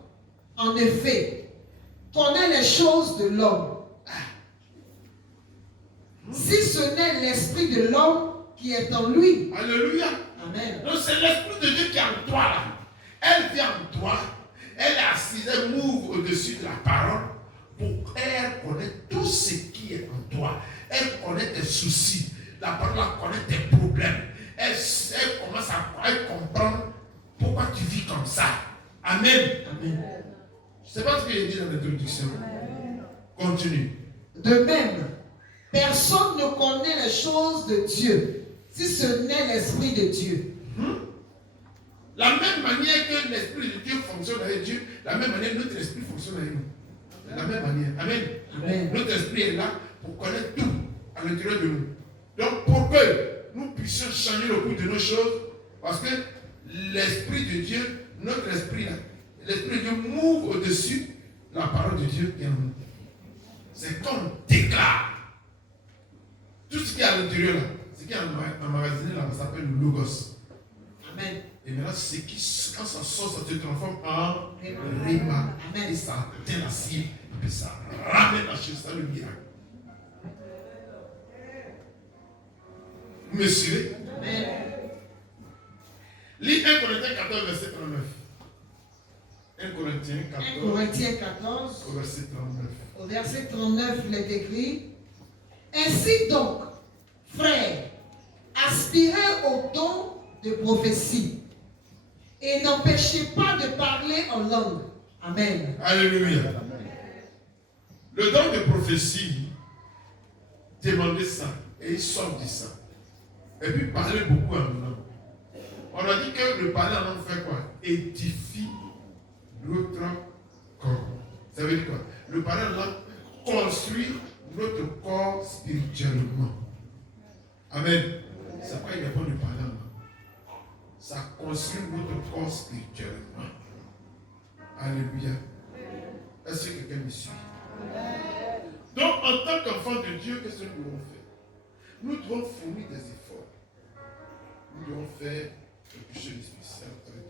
en effet, connaît les choses de l'homme, si ce n'est l'esprit de l'homme qui est en lui? Alléluia. Amen. Donc c'est l'esprit de Dieu qui est en toi là. Elle vient en toi. Elle est assise, elle m'ouvre au-dessus de la parole pour qu'elle connaisse tout ce qui est en toi. Elle connaît tes soucis. La parole elle connaît tes problèmes. Elle commence à comprendre pourquoi tu vis comme ça. Amen. Amen. Je ne sais pas ce que j'ai dit dans l'introduction. Continue. De même, personne ne connaît les choses de Dieu, si ce n'est l'esprit de Dieu. La même manière que l'esprit de Dieu fonctionne avec Dieu, la même manière notre esprit fonctionne avec nous. De la même manière. Amen. Amen. Notre esprit est là pour connaître tout à l'intérieur de nous. Donc pour que nous puissions changer le cours de nos choses, parce que l'esprit de Dieu, notre esprit là, l'esprit de Dieu m'ouvre au-dessus la parole de Dieu qui est en nous. C'est comme déclare. Tout ce qui est à l'intérieur là, ce qui est emmagasiné là, ça s'appelle le logos. Amen. Et maintenant, quand ça sort, ça se transforme en rima. Amen. Et ça atteint la cible. Et puis ça ramène la chose, ça le miracle. Vous me suivez? Amen. Lis 1 Corinthiens 14, verset 39. 1 Corinthiens 1 14, Corinthiens 14, au verset 39. au verset 39, il est écrit: Ainsi donc, frères, aspirez au don de prophétie et n'empêchez pas de parler en langue. Amen. Alléluia. Le don de prophétie, demandez ça et il sort de ça. Et puis parler beaucoup en langue. On a dit que le parler en langue fait quoi? Édifie notre corps. Ça veut dire quoi? Le parler en langue construit notre corps spirituellement. Amen. C'est pourquoi il n'est pas de parler en langue. Ça construit notre corps spirituellement. Alléluia. Est-ce que quelqu'un me suit? Donc, en tant qu'enfant de Dieu, qu'est-ce que nous devons faire? Nous devons fournir des efforts. Nous devons faire quelque chose de spécial avec